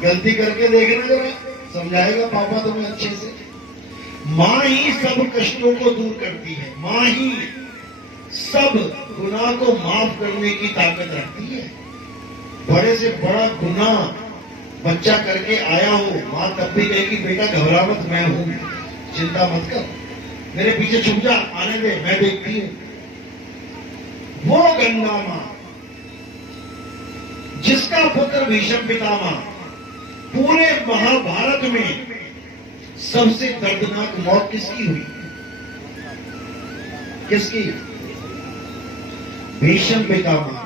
गलती करके देखना जरा, समझाएगा पापा तुम्हें अच्छे से। मां ही सब कष्टों को दूर करती है, मां ही सब गुनाह को माफ करने की ताकत रखती है। बड़े से बड़ा गुनाह बच्चा करके आया हो, मां तब भी कहेगी बेटा घबरा मत, मैं हूं, चिंता मत कर, मेरे पीछे छुप जा, आने दे, मैं देखती हूं। वो गंगा मां जिसका पुत्र भीष्म पितामह पूरे महाभारत में सबसे दर्दनाक मौत किसकी हुई? किसकी? भीष्म पितामह।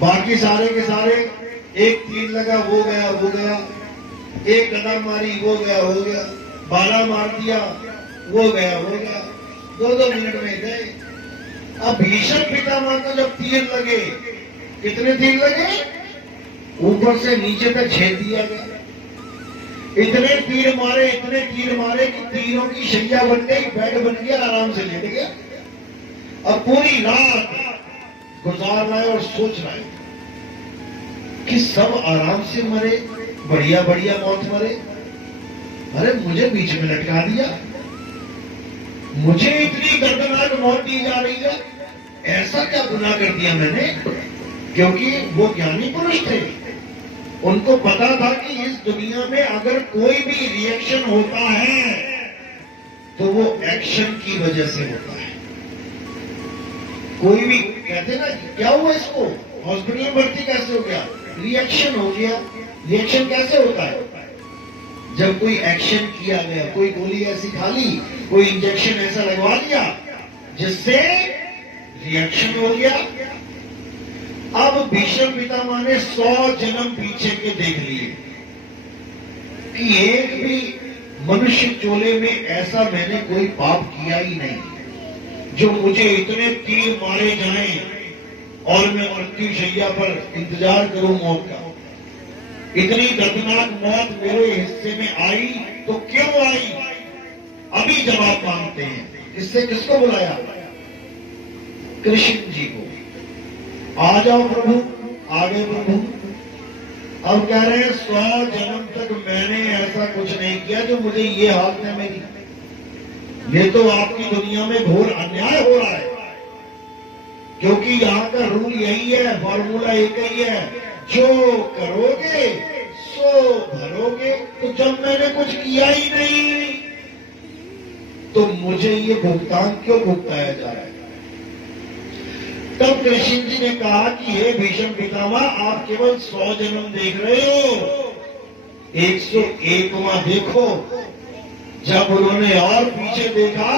बाकी सारे के सारे एक तीर लगा वो गया वो गया, एक गदा मारी वो गया हो गया, बाला मार दिया वो गया हो गया, 2-2 मिनट में गए। अब भीष्म पितामह को जब तीर लगे, कितने तीर लगे? ऊपर से नीचे तक छेद दिया गया। इतने तीर मारे, इतने तीर मारे कि तीरों की शैया बन गई, बेड बन गया, आराम से लेट गया। अब पूरी रात गुजार रहा है और सोच रहा है कि सब आराम से मरे, बढ़िया बढ़िया मौत मरे, अरे मुझे बीच में लटका दिया, मुझे इतनी दर्दनाक मौत दी जा रही है, ऐसा क्या गुनाह कर दिया मैंने? क्योंकि वो ज्ञानी पुरुष थे, उनको पता था कि इस दुनिया में अगर कोई भी रिएक्शन होता है तो वो एक्शन की वजह से होता है। कोई भी कहते ना क्या हुआ इसको, हॉस्पिटल में भर्ती कैसे हो गया? रिएक्शन हो गया। रिएक्शन कैसे होता है? जब कोई एक्शन किया गया, कोई गोली ऐसी खा ली, कोई इंजेक्शन ऐसा लगवा लिया जिससे रिएक्शन हो गया। अब भीष्म पितामह ने 100 जन्म पीछे के देख लिए कि एक भी मनुष्य चोले में ऐसा मैंने कोई पाप किया ही नहीं जो मुझे इतने तीर मारे जाएं और मैं मृत्यु शैया पर इंतजार करूं मौत का। इतनी दर्दनाक मौत मेरे हिस्से में आई तो क्यों आई? अभी जवाब मांगते हैं। इससे किसको बुलाया? कृष्ण जी को। आ जाओ प्रभु, आगे प्रभु। अब कह रहे हैं 100 जन्म तक मैंने ऐसा कुछ नहीं किया जो मुझे ये हालत है मेरी। ये तो आपकी दुनिया में घोर अन्याय हो रहा है, क्योंकि यहां का रूल यही है, फॉर्मूला एक ही है, जो करोगे सो भरोगे। तो जब मैंने कुछ किया ही नहीं तो मुझे ये भुगतान क्यों भुगताया जा रहा है? तब कृष्ण जी ने कहा कि हे भीष्म पितामह, आप केवल 100 जन्म देख रहे हो, 101वां देखो। जब उन्होंने और पीछे देखा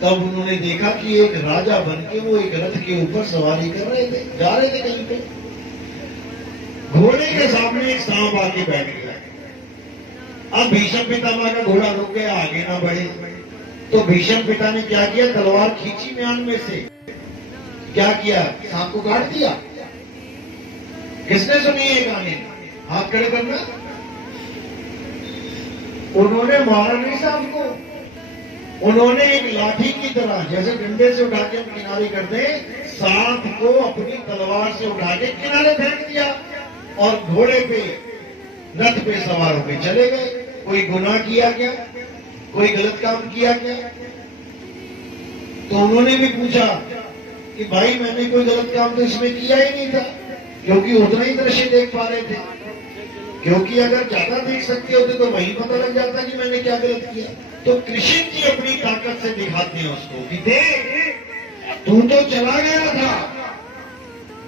तब उन्होंने देखा कि एक राजा बनके वो एक रथ के ऊपर सवारी कर रहे थे, जा रहे थे कहीं पे। घोड़े के सामने एक सांप आके बैठ गया। अब भीष्म पितामह का घोड़ा रुक गया, आगे ना बढ़े। तो भीष्म पिता ने क्या किया? तलवार खींची म्यान में से, क्या किया? सांप को काट दिया। किसने सुनी ये गाने? हाथ खड़े करना। उन्होंने मारा नहीं सांप को, उन्होंने एक लाठी की तरह, जैसे डंडे से उठा के हम किनारे करते हैं, सांप को अपनी तलवार से उठा के किनारे फेंक दिया और घोड़े पे, रथ पे सवार होकर चले गए। कोई गुनाह किया क्या? कोई गलत काम किया क्या? तो उन्होंने भी पूछा कि भाई मैंने कोई गलत काम तो इसमें किया ही नहीं था, क्योंकि उतना ही दृश्य देख पा रहे थे। क्योंकि अगर ज्यादा देख सकते होते तो वही पता लग जाता कि मैंने क्या गलत किया। तो कृष्ण जी अपनी ताकत से दिखाते हैं उसको कि देख, तू तो चला गया था,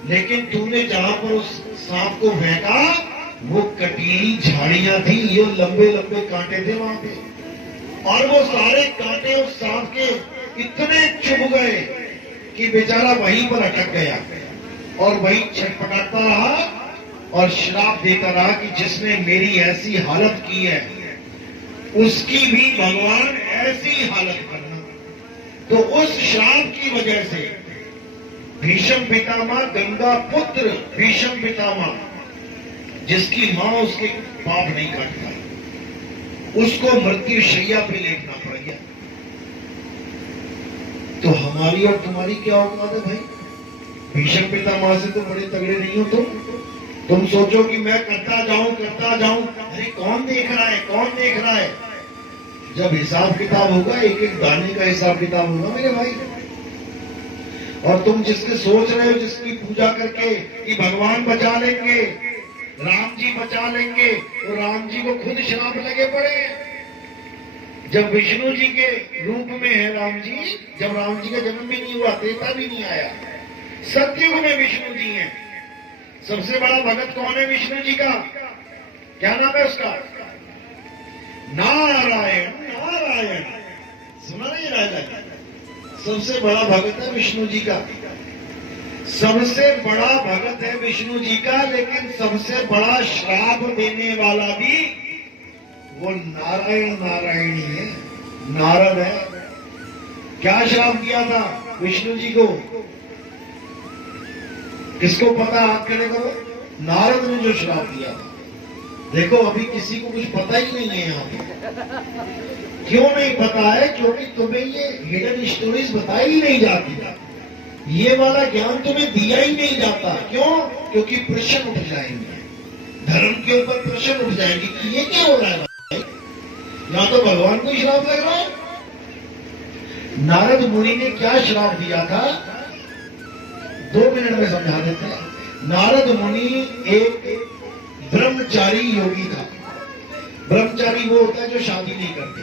लेकिन तूने जहां पर उस सांप को फेंका वो कटीली झाड़ियां थी, ये लंबे लंबे कांटे थे वहां पे, और वो सारे कांटे उस सांप के इतने चुभ गए कि बेचारा वहीं पर अटक गया और वहीं छटपटाता रहा और श्राप देता रहा कि जिसने मेरी ऐसी हालत की है उसकी भी भगवान ऐसी हालत करना। तो उस श्राप की वजह से भीष्म पितामह, गंगा पुत्र भीष्म पितामह, जिसकी मां उसके पाप नहीं काट पाई, उसको मृत्यु शैया पे लेटना पड़ गया। तो हमारी और तुम्हारी क्या औकात है भाई? भीष्म पितामह से तो बड़े तगड़े नहीं हो तुम सोचो कि मैं करता जाऊं। अरे कौन देख रहा है, कौन देख रहा है? जब हिसाब किताब होगा, एक एक दाने का हिसाब किताब होगा मेरे भाई। और तुम जिसके सोच रहे हो, जिसकी पूजा करके कि भगवान बचा लेंगे, राम जी बचा लेंगे, तो राम जी को खुद श्राप लगे पड़े। जब विष्णु जी के रूप में है राम जी, जब राम जी का जन्म भी नहीं हुआ, त्रेता भी नहीं आया, सतयुग में विष्णु जी हैं। सबसे बड़ा भगत कौन है विष्णु जी का? क्या नाम है उसका? नारायण। नारायण सुना नहीं राजा? सबसे बड़ा भगत है विष्णु जी का, सबसे बड़ा भगत है विष्णु जी का, लेकिन सबसे बड़ा श्राप देने वाला भी वो नारायण नारायणी है, नारद है। क्या श्राप दिया था विष्णु जी को? किसको पता? हाथ खड़े करो। नारद ने जो श्राप दिया था। देखो अभी किसी को कुछ पता ही नहीं है यहाँ पे। क्यों नहीं पता है? क्योंकि तुम्हें ये हिडन स्टोरीज बताई ही नहीं जाती, ये वाला ज्ञान तुम्हें दिया ही नहीं जाता। क्यों? क्योंकि प्रश्न उठ जाएंगे, धर्म के ऊपर प्रश्न उठ जाएंगे कि ये क्या हो रहा है भाई? ना तो भगवान को श्राप लग रहा है। नारद मुनि ने क्या श्राप दिया था? 2 मिनट में समझा देते हैं। नारद मुनि एक ब्रह्मचारी योगी था। ब्रह्मचारी वो होता है जो शादी नहीं करते।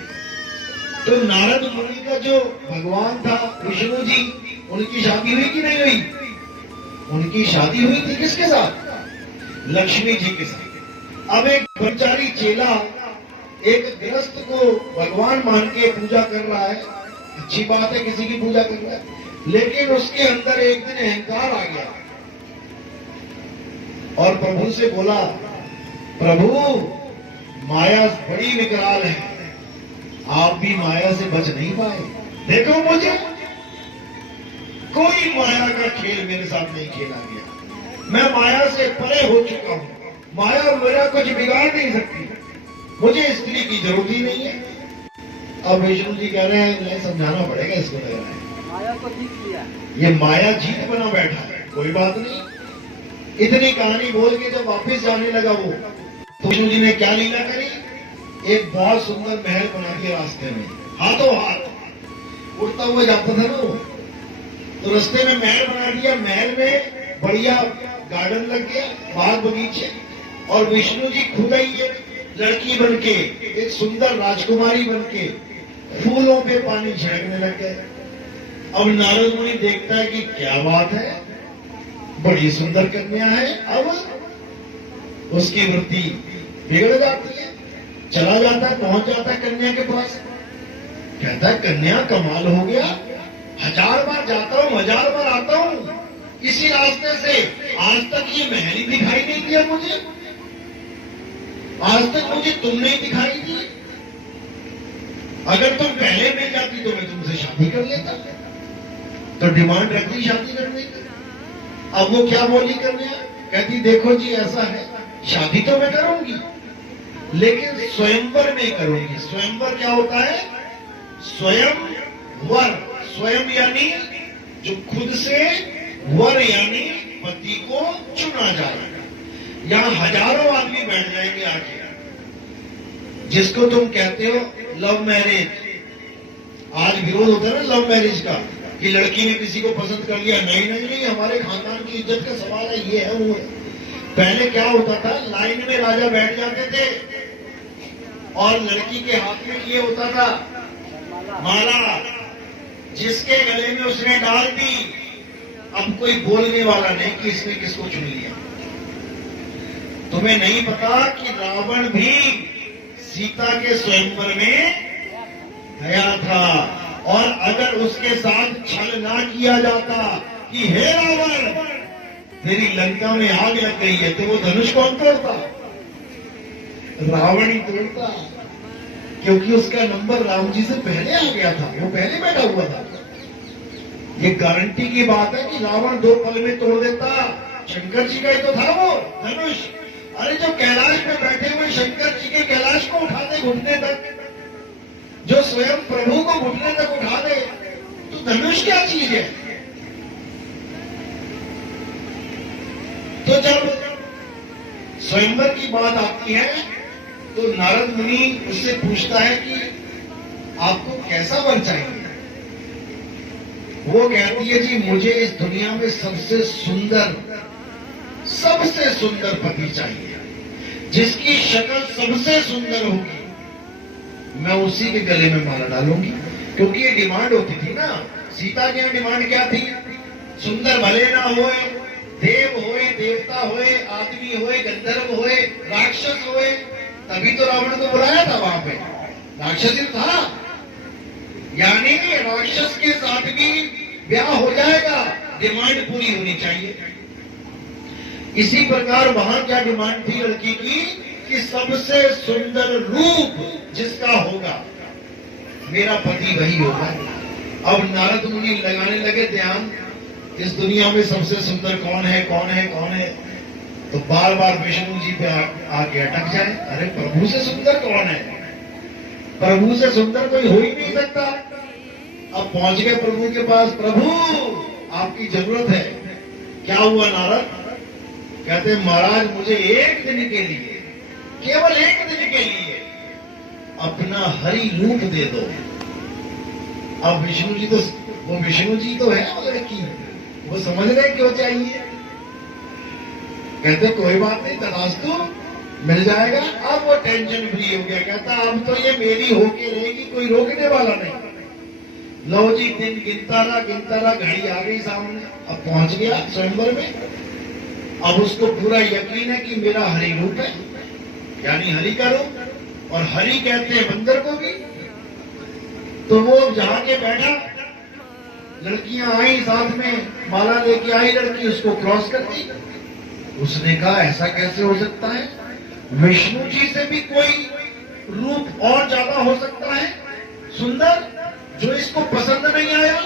तो नारद मुनि का जो भगवान था विष्णु जी, उनकी शादी हुई कि नहीं हुई? उनकी शादी हुई थी किसके साथ? लक्ष्मी जी के साथ। अब एक ब्रह्मचारी चेला एक गृहस्थ को भगवान मान के पूजा कर रहा है, अच्छी बात है, किसी की पूजा कर रहा है, लेकिन उसके अंदर एक दिन अहंकार आ गया और प्रभु से बोला, प्रभु माया बड़ी विकराल है, आप भी माया से बच नहीं पाए। देखो मुझे कोई माया का खेल मेरे साथ नहीं खेला गया, मैं माया से परे हो चुका हूं, माया मेरा कुछ बिगाड़ नहीं सकती, मुझे स्त्री की जरूरत ही नहीं है। अब विष्णु जी कह रहे हैं नहीं, समझाना पड़ेगा इसको, लग रहा है माया को जीत लिया, ये माया जीत बना बैठा है। कोई बात नहीं, इतनी कहानी बोल के जब वापस जाने लगा वो, तो विष्णु जी ने क्या लीला करी, एक बहुत सुंदर महल बना के रास्ते में हाथों हाथ उड़ता हुआ जाता था ना वो, तो रास्ते में महल बना दिया, महल में बढ़िया गार्डन लग गया, बाग बगीचे, और विष्णु जी खुद ही एक लड़की बन के, एक सुंदर राजकुमारी बन के फूलों पे पानी छिड़कने लग गए। अब नारद मुनि देखता है कि क्या बात है, बड़ी सुंदर कन्या है। अब उसकी वृत्ति बिगड़ जाती है, चला जाता है, पहुंच जाता है कन्या के पास, कहता है कन्या कमाल हो गया, 1000 बार जाता हूं, 1000 बार आता हूं इसी रास्ते से, आज तक ये महल ही दिखाई नहीं दिया मुझे, आज तक मुझे तुम नहीं दिखाई दी, अगर तुम पहले मिल जाती तो मैं तुमसे शादी कर लेता। तो डिमांड रख दी शादी करने की। अब वो क्या बोली कन्या, कहती देखो जी ऐसा है, शादी तो मैं करूंगी लेकिन स्वयंवर में करूंगी। स्वयंवर क्या होता है, स्वयं वर, स्वयं यानी जो खुद से, वर यानी पति को चुना जाएगा। यहां हजारों आदमी बैठ जाएंगे आके, जिसको तुम कहते हो लव मैरिज, आज विरोध होता है ना लव मैरिज का, कि लड़की ने किसी को पसंद कर लिया, नहीं नहीं नहीं हमारे खानदान की इज्जत का सवाल है, ये है वो है। पहले क्या होता था, लाइन में राजा बैठ जाते थे और लड़की के हाथ में ये होता था माला, जिसके गले में उसने डाल दी, अब कोई बोलने वाला नहीं कि इसने किसको चुन लिया। तुम्हें नहीं पता कि रावण भी सीता के स्वयंवर में गया था, और अगर उसके साथ छल ना किया जाता कि हे रावण तेरी लंका में आग लग गई है, तो वो धनुष कौन तोड़ता, रावण ही तोड़ता, क्योंकि उसका नंबर राम जी से पहले आ गया था, वो पहले बैठा हुआ था। ये गारंटी की बात है कि रावण 2 पल में तोड़ देता। शंकर जी का ही तो था वो धनुष। अरे जो कैलाश में बैठे हुए शंकर जी के कैलाश को उठाते घुटने तक, जो स्वयं प्रभु को घुटने तक उठा दे, तो धनुष क्या चीज है। तो जब स्वयंवर की बात आती है तो नारद मुनि उससे पूछता है कि आपको कैसा वर चाहिए। वो कहती है जी मुझे इस दुनिया में सबसे सुंदर पति चाहिए, जिसकी शक्ल सबसे सुंदर होगी, मैं उसी के गले में माला डालूंगी। क्योंकि ये डिमांड होती थी ना, सीता की डिमांड क्या थी, सुंदर भले ना होए, देव होए, देवता होए, आदमी होए, गंधर्व होए, राक्षस होए, तभी तो रावण को बुलाया था वहां पे, राक्षस ही था। यानी राक्षस के साथ भी ब्याह हो जाएगा, डिमांड पूरी होनी चाहिए। इसी प्रकार वहां क्या डिमांड थी लड़की की, कि सबसे सुंदर रूप जिसका होगा मेरा पति वही होगा। अब नारद मुनि लगाने लगे ध्यान, इस दुनिया में सबसे सुंदर कौन है, कौन है, कौन है। तो बार बार विष्णु जी पे आके अटक जाए, अरे प्रभु से सुंदर कौन है, प्रभु से सुंदर कोई हो ही नहीं सकता। अब पहुंच गए प्रभु के पास, प्रभु आपकी जरूरत है। क्या हुआ नारद, कहते महाराज मुझे एक दिन के लिए, केवल एक दिन के लिए अपना हरि रूप दे दो। अब विष्णु जी तो, वो विष्णु जी तो है वो लड़की, वो समझ रहे क्यों चाहिए। कहते कोई बात नहीं, तरास्तु मिल जाएगा। अब वो टेंशन फ्री हो गया, कहता अब तो ये मेरी होके रहेगी, कोई रोकने वाला नहीं। लो जी दिन गिनता रहा, घड़ी आ गई सामने, अब पहुंच गया स्वयंवर में। अब उसको पूरा यकीन है कि मेरा हरि रूप है, यानी हरि का रूप, और हरि कहते हैं बंदर को भी। तो वो जहां के बैठा, लड़कियां आई साथ में, माला लेके आई लड़की, उसको क्रॉस कर दी। उसने कहा ऐसा कैसे हो सकता है, विष्णु जी से भी कोई रूप और ज्यादा हो सकता है सुंदर, जो इसको पसंद नहीं आया।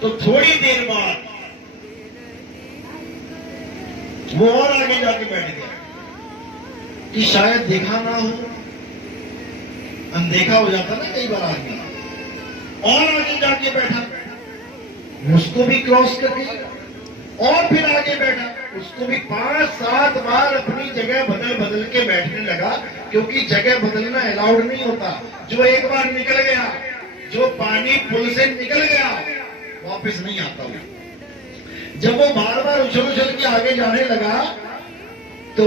तो थोड़ी देर बाद वो और आगे जाके बैठ गया कि शायद देखा ना हो, अनदेखा हो जाता ना कई बार आदमी, और आगे जाके बैठा, उसको भी क्रॉस कर दिया, और फिर आगे बैठा, उसको भी 5-7 बार अपनी जगह बदल बदल के बैठने लगा, क्योंकि जगह बदलना अलाउड नहीं होता। जो एक बार निकल गया, जो पानी पुल से निकल गया, वापस नहीं आता वो। जब वो बार बार उछल उछल के आगे जाने लगा, तो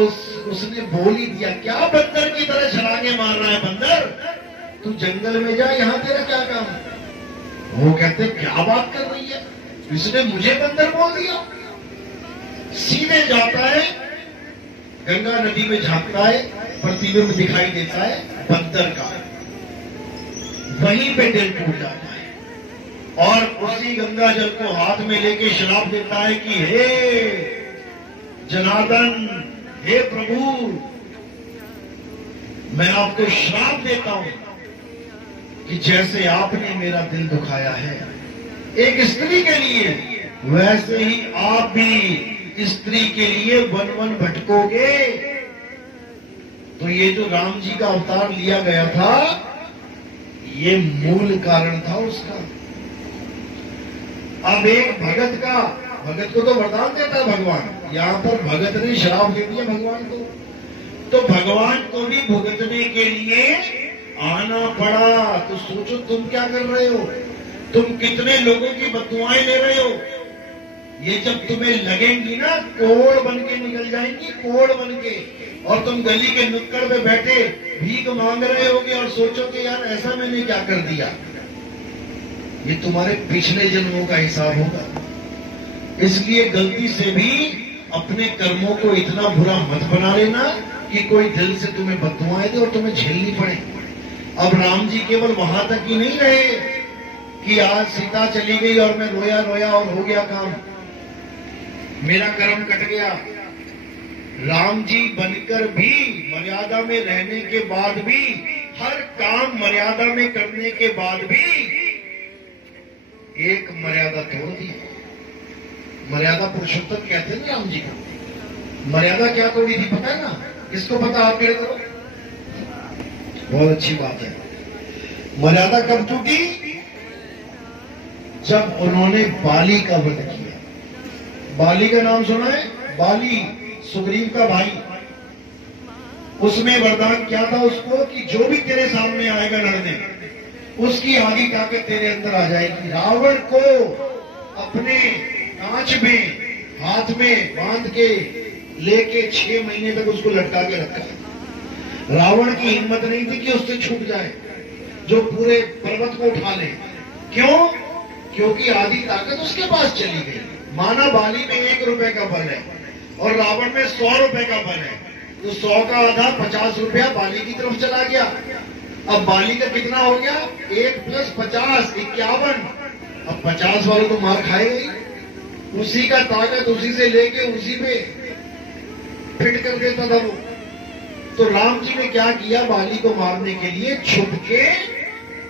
उसने बोल ही दिया, क्या बंदर की तरह छलांगे मार रहा है बंदर, तू जंगल में जा, यहां तेरा क्या काम है। वो कहते क्या बात कर रही है, इसने मुझे बंदर बोल दिया। सीधे जाता है, गंगा नदी में झांकता है, प्रतिबिंब दिखाई देता है बंदर का, वहीं पे दिल टूट जाता है, और उसी गंगा जल को हाथ में लेके श्राप देता है कि हे जनार्दन, हे प्रभु, मैं आपको श्राप देता हूं कि जैसे आपने मेरा दिल दुखाया है एक स्त्री के लिए, वैसे ही आप भी स्त्री के लिए वन वन भटकोगे। तो ये जो राम जी का अवतार लिया गया था, ये मूल कारण था उसका। अब एक भगत को तो वरदान देता है भगवान, यहां पर भगत ने श्राप दे दिया भगवान को, तो भगवान को भी भुगतने के लिए आना पड़ा। तो सोचो तुम क्या कर रहे हो, तुम कितने लोगों की बददुआएं ले रहे हो। ये जब तुम्हें लगेंगी ना, कोड़ बन के निकल जाएंगी, कोड़ बन के, और तुम गली के नुक्कड़ पे बैठे भीख मांग रहे होगे और सोचोगे यार ऐसा मैंने क्या कर दिया। ये तुम्हारे पिछले जन्मों का हिसाब होगा। इसलिए गलती से भी अपने कर्मों को इतना बुरा मत बना लेना कि कोई दिल से तुम्हें बददुआएं दे और तुम्हें झेलनी पड़े। अब राम जी केवल वहां तक ही नहीं रहे कि आज सीता चली गई और मैं रोया रोया और हो गया काम, मेरा कर्म कट गया। राम जी बनकर भी, मर्यादा में रहने के बाद भी, हर काम मर्यादा में करने के बाद भी एक मर्यादा तोड़ दी। मर्यादा पुरुषोत्तम कहते हैं ना राम जी को। मर्यादा क्या तोड़ी थी पता है ना, किसको पता, आप कह दो। बहुत अच्छी बात है। मर्यादा कब टूटी, जब उन्होंने बाली का वध किया। बाली का नाम सुना है, बाली सुग्रीव का भाई। उसमें वरदान क्या था उसको कि जो भी तेरे सामने आएगा लड़ने, उसकी आधी ताकत तेरे अंदर आ जाएगी। रावण को अपने कांच में हाथ में बांध के लेके 6 महीने तक उसको लटका के रखा। रावण की हिम्मत नहीं थी कि उससे छूट जाए, जो पूरे पर्वत को उठा ले। क्यों? क्योंकि आधी ताकत उसके पास चली गई। माना बाली में 1 रुपए का बल है और रावण में 100 रुपए का बल है, तो 100 का आधा 50 रुपया बाली की तरफ चला गया। अब बाली का कितना हो गया, 1 + 50 51। अब 50 वालों को मार खाएगा, उसी का ताकत उसी से लेके उसी पे फिट कर देता था वो। तो राम जी ने क्या किया, बाली को मारने के लिए छुप के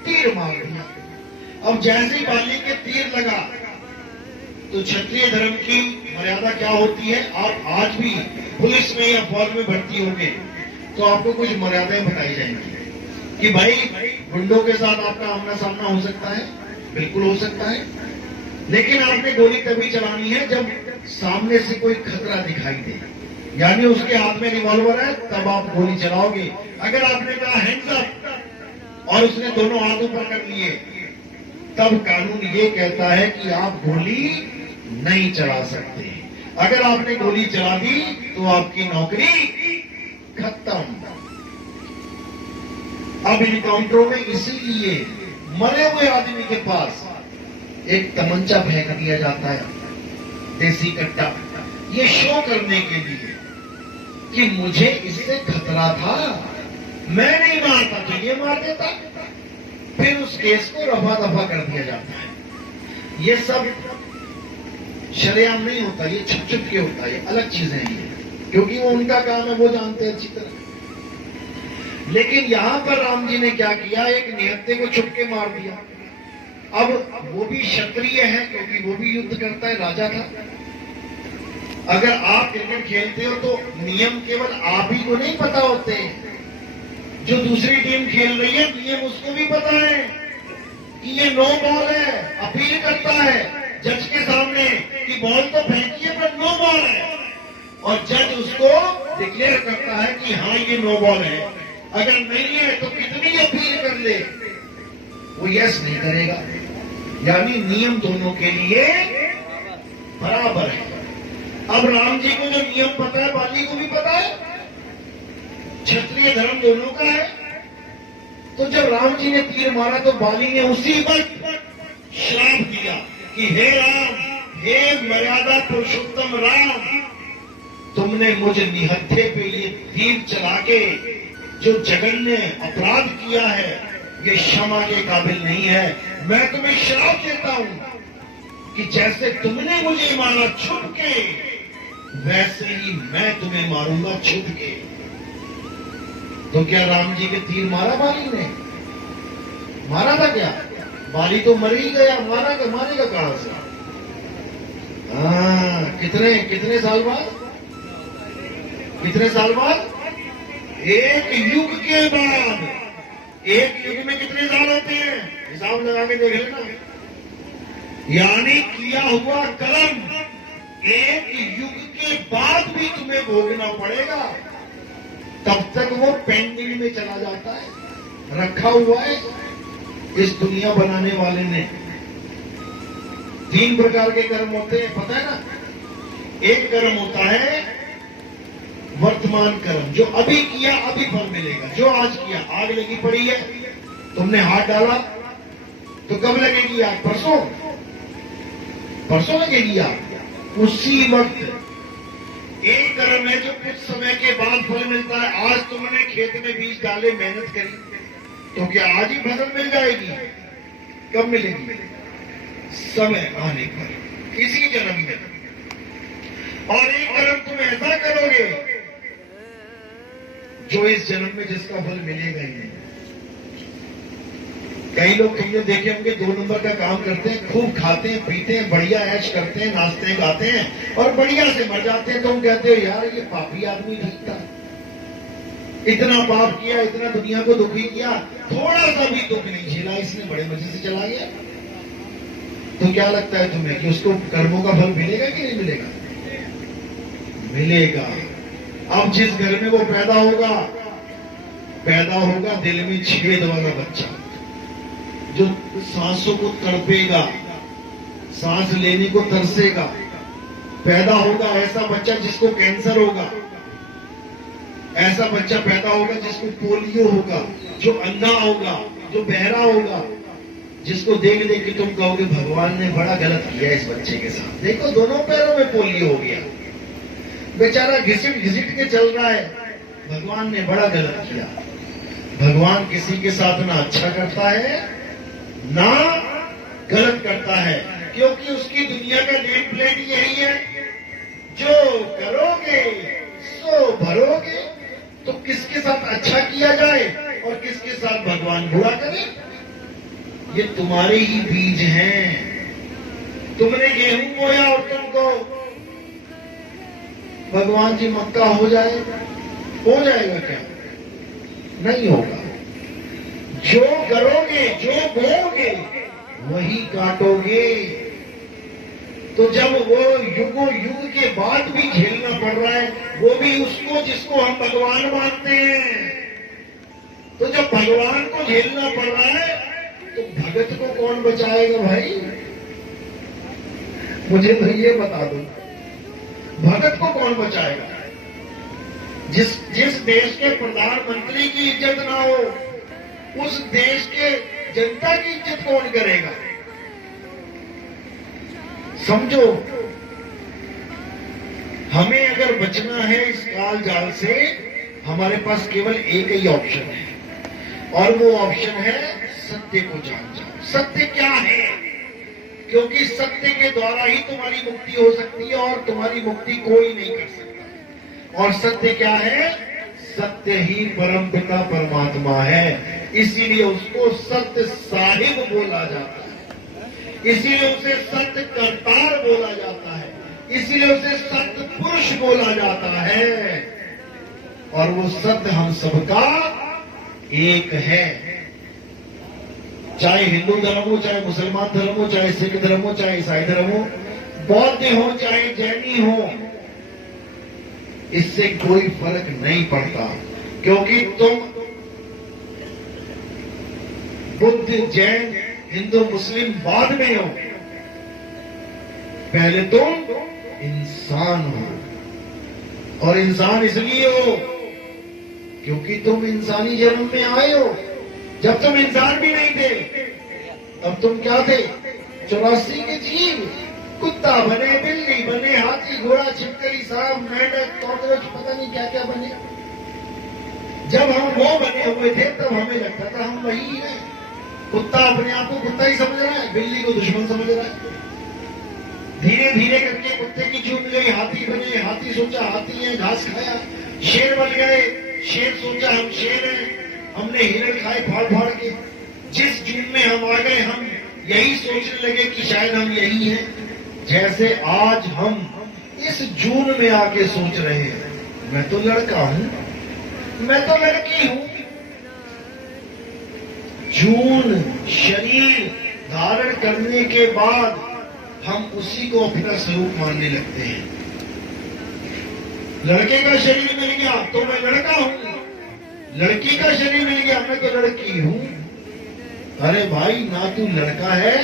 तीर मार दिया। अब जैसे ही बाली के तीर लगा, तो क्षत्रिय धर्म की मर्यादा क्या होती है, आप आज भी पुलिस में या फौज में भर्ती होंगे तो आपको कुछ मर्यादाएं बताई जाएंगी कि भाई गुंडों के साथ आपका आमना सामना हो सकता है, बिल्कुल हो सकता है, लेकिन आपने गोली तभी चलानी है जब सामने से कोई खतरा दिखाई दे, यानी उसके हाथ में रिवॉल्वर है, तब आप गोली चलाओगे। अगर आपने कहा हैंड्स अप और उसने दोनों हाथ ऊपर कर लिए, तब कानून ये कहता है कि आप गोली नहीं चला सकते। अगर आपने गोली चला दी तो आपकी नौकरी खत्म। अब इनकाउंटरों में इसीलिए मरे हुए आदमी के पास एक तमंचा फेंक दिया जाता है, देसी कट्टा, ये शो करने के लिए कि मुझे इससे खतरा था, मैं नहीं मारता तो ये मार देता। फिर उस केस को रफा दफा कर दिया जाता है। ये सब शरेआम नहीं होता, ये छुप छुप के होता है, ये अलग चीजें हैं ये, क्योंकि वो उनका काम है, वो जानते हैं अच्छी तरह। लेकिन यहां पर राम जी ने क्या किया, एक निहत्थे को छुप के मार दिया। अब वो भी क्षत्रिय है, क्योंकि वो भी युद्ध करता है, राजा था। अगर आप क्रिकेट खेलते हो तो नियम केवल आप ही को नहीं पता होते, जो दूसरी टीम खेल रही है नियम उसको भी पता है कि ये नो बॉल है। अपील करता है जज के सामने कि बॉल तो फेंकिए पर नो बॉल है, और जज उसको डिक्लेयर करता है कि हाँ ये नो बॉल है। अगर नहीं है तो कितनी अपील कर ले वो यस नहीं करेगा। यानी नियम दोनों के लिए बराबर है। अब राम जी को जो नियम पता है, बाली को भी पता है, क्षत्रिय धर्म दोनों का है। तो जब राम जी ने तीर मारा तो बाली ने उसी वक्त श्राप दिया कि हे राम, हे मर्यादा पुरुषोत्तम राम, तुमने मुझे निहत्थे पे ये तीर चला के जो जघन्य अपराध किया है ये क्षमा के काबिल नहीं है। मैं तुम्हें श्राप देता हूं कि जैसे तुमने मुझे मारा छुप के, वैसे ही मैं तुम्हें मारूंगा छुप के। तो क्या राम जी के तीर मारा बाली ने? मारा था क्या? बाली तो मर ही गया, मारेगा कहां से? कितने साल बाद? कितने साल बाद? एक युग के बाद। एक युग में कितने साल होते हैं? हिसाब लगा के देख लेना। यानी किया हुआ कर्म एक युग के बाद भी तुम्हें भोगना पड़ेगा। तब तक वो पेंडिंग में चला जाता है, रखा हुआ है इस दुनिया बनाने वाले ने। 3 प्रकार के कर्म होते हैं, पता है ना? एक कर्म होता है वर्तमान कर्म, जो अभी किया अभी फल मिलेगा। जो आज किया, आग लगी पड़ी है, तुमने हाथ डाला तो कब लगेगी आग? परसों लगेगी आग। उसी वक्त एक कर्म है जो कुछ समय के बाद फल मिलता है। आज तुमने खेत में बीज डाले, मेहनत करी, तो क्या आज ही फसल मिल जाएगी? कब मिलेगी? समय आने पर, इसी जन्म में। और एक कर्म तुम ऐसा करोगे जो इस जन्म में जिसका फल मिलेगा ही नहीं। कई लोग तुमने देखे होंगे 2 नंबर का काम करते हैं, खूब खाते हैं, पीते हैं, बढ़िया ऐश करते हैं, नाचते हैं, गाते हैं और बढ़िया से मर जाते हैं। तुम कहते हो यार ये पापी आदमी ठीक था, इतना पाप किया, इतना दुनिया को दुखी किया, थोड़ा सा भी दुख नहीं झेला इसने, बड़े मजे से चला गया। तो क्या लगता है तुम्हें कि उसको कर्मों का फल मिलेगा कि नहीं मिलेगा? मिलेगा। अब जिस घर में वो पैदा होगा दिल में छेद वाला बच्चा, जो सांसों को तड़पेगा, सांस लेने को तरसेगा। पैदा होगा ऐसा बच्चा जिसको कैंसर होगा, ऐसा बच्चा पैदा होगा जिसको पोलियो होगा, जो अंधा होगा, जो बहरा होगा, जिसको देख देख के तुम कहोगे भगवान ने बड़ा गलत किया इस बच्चे के साथ। देखो दोनों पैरों में पोलियो हो गया, बेचारा घिसिट घिसिट के चल रहा है, भगवान ने बड़ा गलत किया। भगवान किसी के साथ ना अच्छा करता है ना गलत करता है, क्योंकि उसकी दुनिया का नेम प्लेट यही है, जो करोगे सो भरोगे। तो किसके साथ अच्छा किया जाए और किसके साथ भगवान बुरा करे, ये तुम्हारे ही बीज हैं। तुमने गेहूं बोया और तुमको भगवान जी मक्का हो जाएगा क्या? नहीं होगा। जो करोगे, जो बोओगे वही काटोगे। तो जब वो युगों युग के बाद भी झेलना पड़ रहा है, वो भी उसको जिसको हम भगवान मानते हैं, तो जब भगवान को झेलना पड़ रहा है तो भगत को कौन बचाएगा भाई? मुझे तो ये बता दो, भगत को कौन बचाएगा? जिस देश के प्रधानमंत्री की इज्जत ना हो, उस देश के जनता की इज्जत कौन करेगा? समझो, हमें अगर बचना है इस काल जाल से, हमारे पास केवल एक ही ऑप्शन है, और वो ऑप्शन है सत्य को जान जाओ। सत्य क्या है? क्योंकि सत्य के द्वारा ही तुम्हारी मुक्ति हो सकती है और तुम्हारी मुक्ति कोई नहीं कर सकता। और सत्य क्या है? सत्य ही परम पिता परमात्मा है। इसीलिए उसको सत्य साहिब बोला जाता है, इसीलिए उसे सत्य करतार बोला जाता है, इसीलिए उसे सत्य पुरुष बोला जाता है। और वो सत्य हम सबका एक है। चाहे हिंदू धर्म हो, चाहे मुसलमान धर्म हो, चाहे सिख धर्म हो, चाहे ईसाई धर्म हो, बौद्ध हो, चाहे जैनी हो, इससे कोई फर्क नहीं पड़ता। क्योंकि तुम बुद्ध, जैन, हिंदू, मुस्लिम बाद में हो, पहले तुम इंसान हो। और इंसान इसलिए हो क्योंकि तुम इंसानी जन्म में आए हो। जब तुम इंसान भी नहीं थे तब तुम क्या थे? 84 के जीव, कुत्ता बने, बिल्ली बने, हाथी, घोड़ा, छिपकली, सांप, मेंढक, कॉकरोच, पता नहीं क्या क्या बने। जब हम वो बने हुए थे तब हमें लगता था हम वही हैं। कुत्ता अपने आप को कुत्ता ही समझ रहा है, बिल्ली को दुश्मन समझ रहा है। धीरे धीरे करके कुत्ते की चूक गई, हाथी बने, हाथी सोचा हाथी है, घास खाया। शेर बन गए, शेर सोचा हम शेर हैं, हमने हिरण खाए फाड़ फाड़ के। जिस जून में हम आ गए हम यही सोचने लगे कि शायद हम यही हैं। जैसे आज हम इस जून में आके सोच रहे हैं मैं तो लड़का हूं, मैं तो लड़की हूं। जून शरीर धारण करने के बाद हम उसी को अपना स्वरूप मानने लगते हैं। लड़के का शरीर मिल गया तो मैं लड़का हूं, लड़की का शरीर मिल गया मैं तो लड़की हूं। अरे भाई, ना तू लड़का है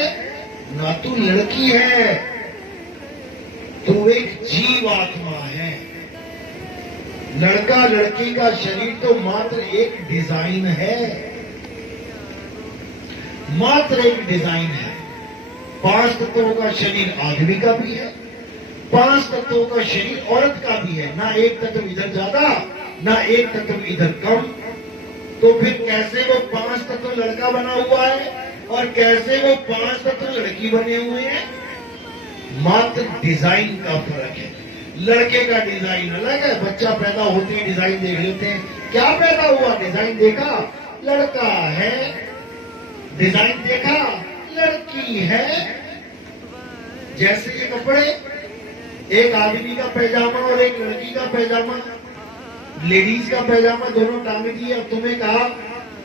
ना तू लड़की है, तू एक जीवात्मा है। लड़का लड़की का शरीर तो मात्र एक डिजाइन है, मात्र एक डिजाइन है। 5 तत्वों का शरीर आदमी का भी है, 5 तत्वों का शरीर औरत का भी है। ना एक तत्व इधर ज्यादा ना एक तत्व इधर कम। तो फिर कैसे वो 5 तत्व लड़का बना हुआ है और कैसे वो 5 तत्व लड़की बने हुए हैं? मात्र डिजाइन का फर्क है। लड़के का डिजाइन अलग है, बच्चा पैदा होते ही डिजाइन देख लेते हैं, क्या पैदा हुआ? डिजाइन देखा, लड़का है। डिजाइन देखा, लड़की है। जैसे ये कपड़े, एक आदमी का पैजामा और एक लड़की का पैजामा, लेडीज का पैजामा दोनों टांग दिए। अब तुम्हें कहा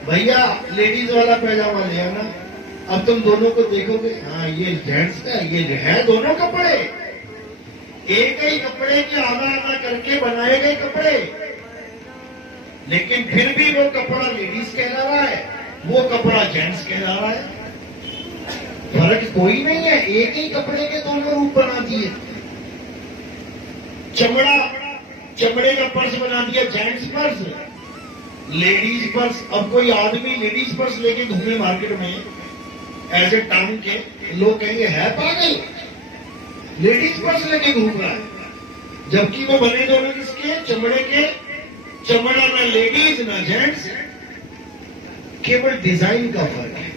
भैया लेडीज वाला पैजामा ले आना, अब तुम दोनों को देखोगे, हाँ ये जेंट्स का, ये है दोनों कपड़े एक ही कपड़े के आधा आधा करके बनाए गए कपड़े, लेकिन फिर भी वो कपड़ा लेडीज कहला रहा है, वो कपड़ा जेंट्स कहला रहा है। फर्क कोई नहीं है, एक ही कपड़े के दोनों रूप बना दिए। चमड़े का पर्स बना दिया जेंट्स पर्स, लेडीज पर्स। अब कोई आदमी लेडीज पर्स लेके घूमे मार्केट में ऐसे टांग के, लोग कहेंगे है पागल, लेडीज पर्स लेके घूम रहा है। जबकि वो बने दोनों किसके? चमड़े के। चमड़ा ना लेडीज ना जेंट्स, केवल डिजाइन का फर्क है।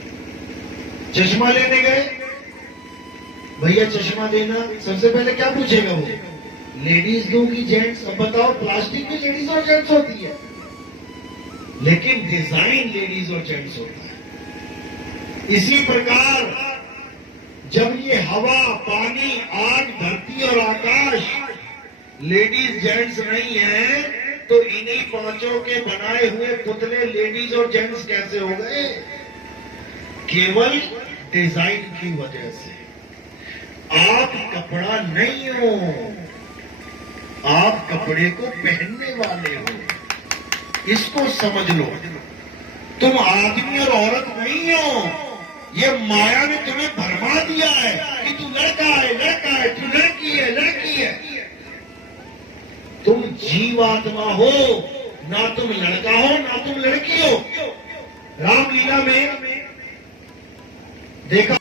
चश्मा लेने गए, भैया चश्मा देना, सबसे पहले क्या पूछेगा वो? लेडीज दूंगी जेंट्स? अब बताओ, प्लास्टिक भी लेडीज और जेंट्स होती है, लेकिन डिजाइन लेडीज और जेंट्स होता है। इसी प्रकार जब ये हवा, पानी, आग, धरती और आकाश लेडीज जेंट्स नहीं है, तो इन्हीं पांचों के बनाए हुए पुतले लेडीज और जेंट्स कैसे हो गए? केवल डिजाइन की वजह से। आप कपड़ा नहीं हो, आप कपड़े को पहनने वाले हो, इसको समझ लो। तुम आदमी और औरत नहीं हो, ये माया ने तुम्हें भरमा दिया है कि तू लड़का है, तू लड़की है, लड़की है। तुम जीवात्मा हो, ना तुम लड़का हो ना तुम लड़की हो। रामलीला में देखा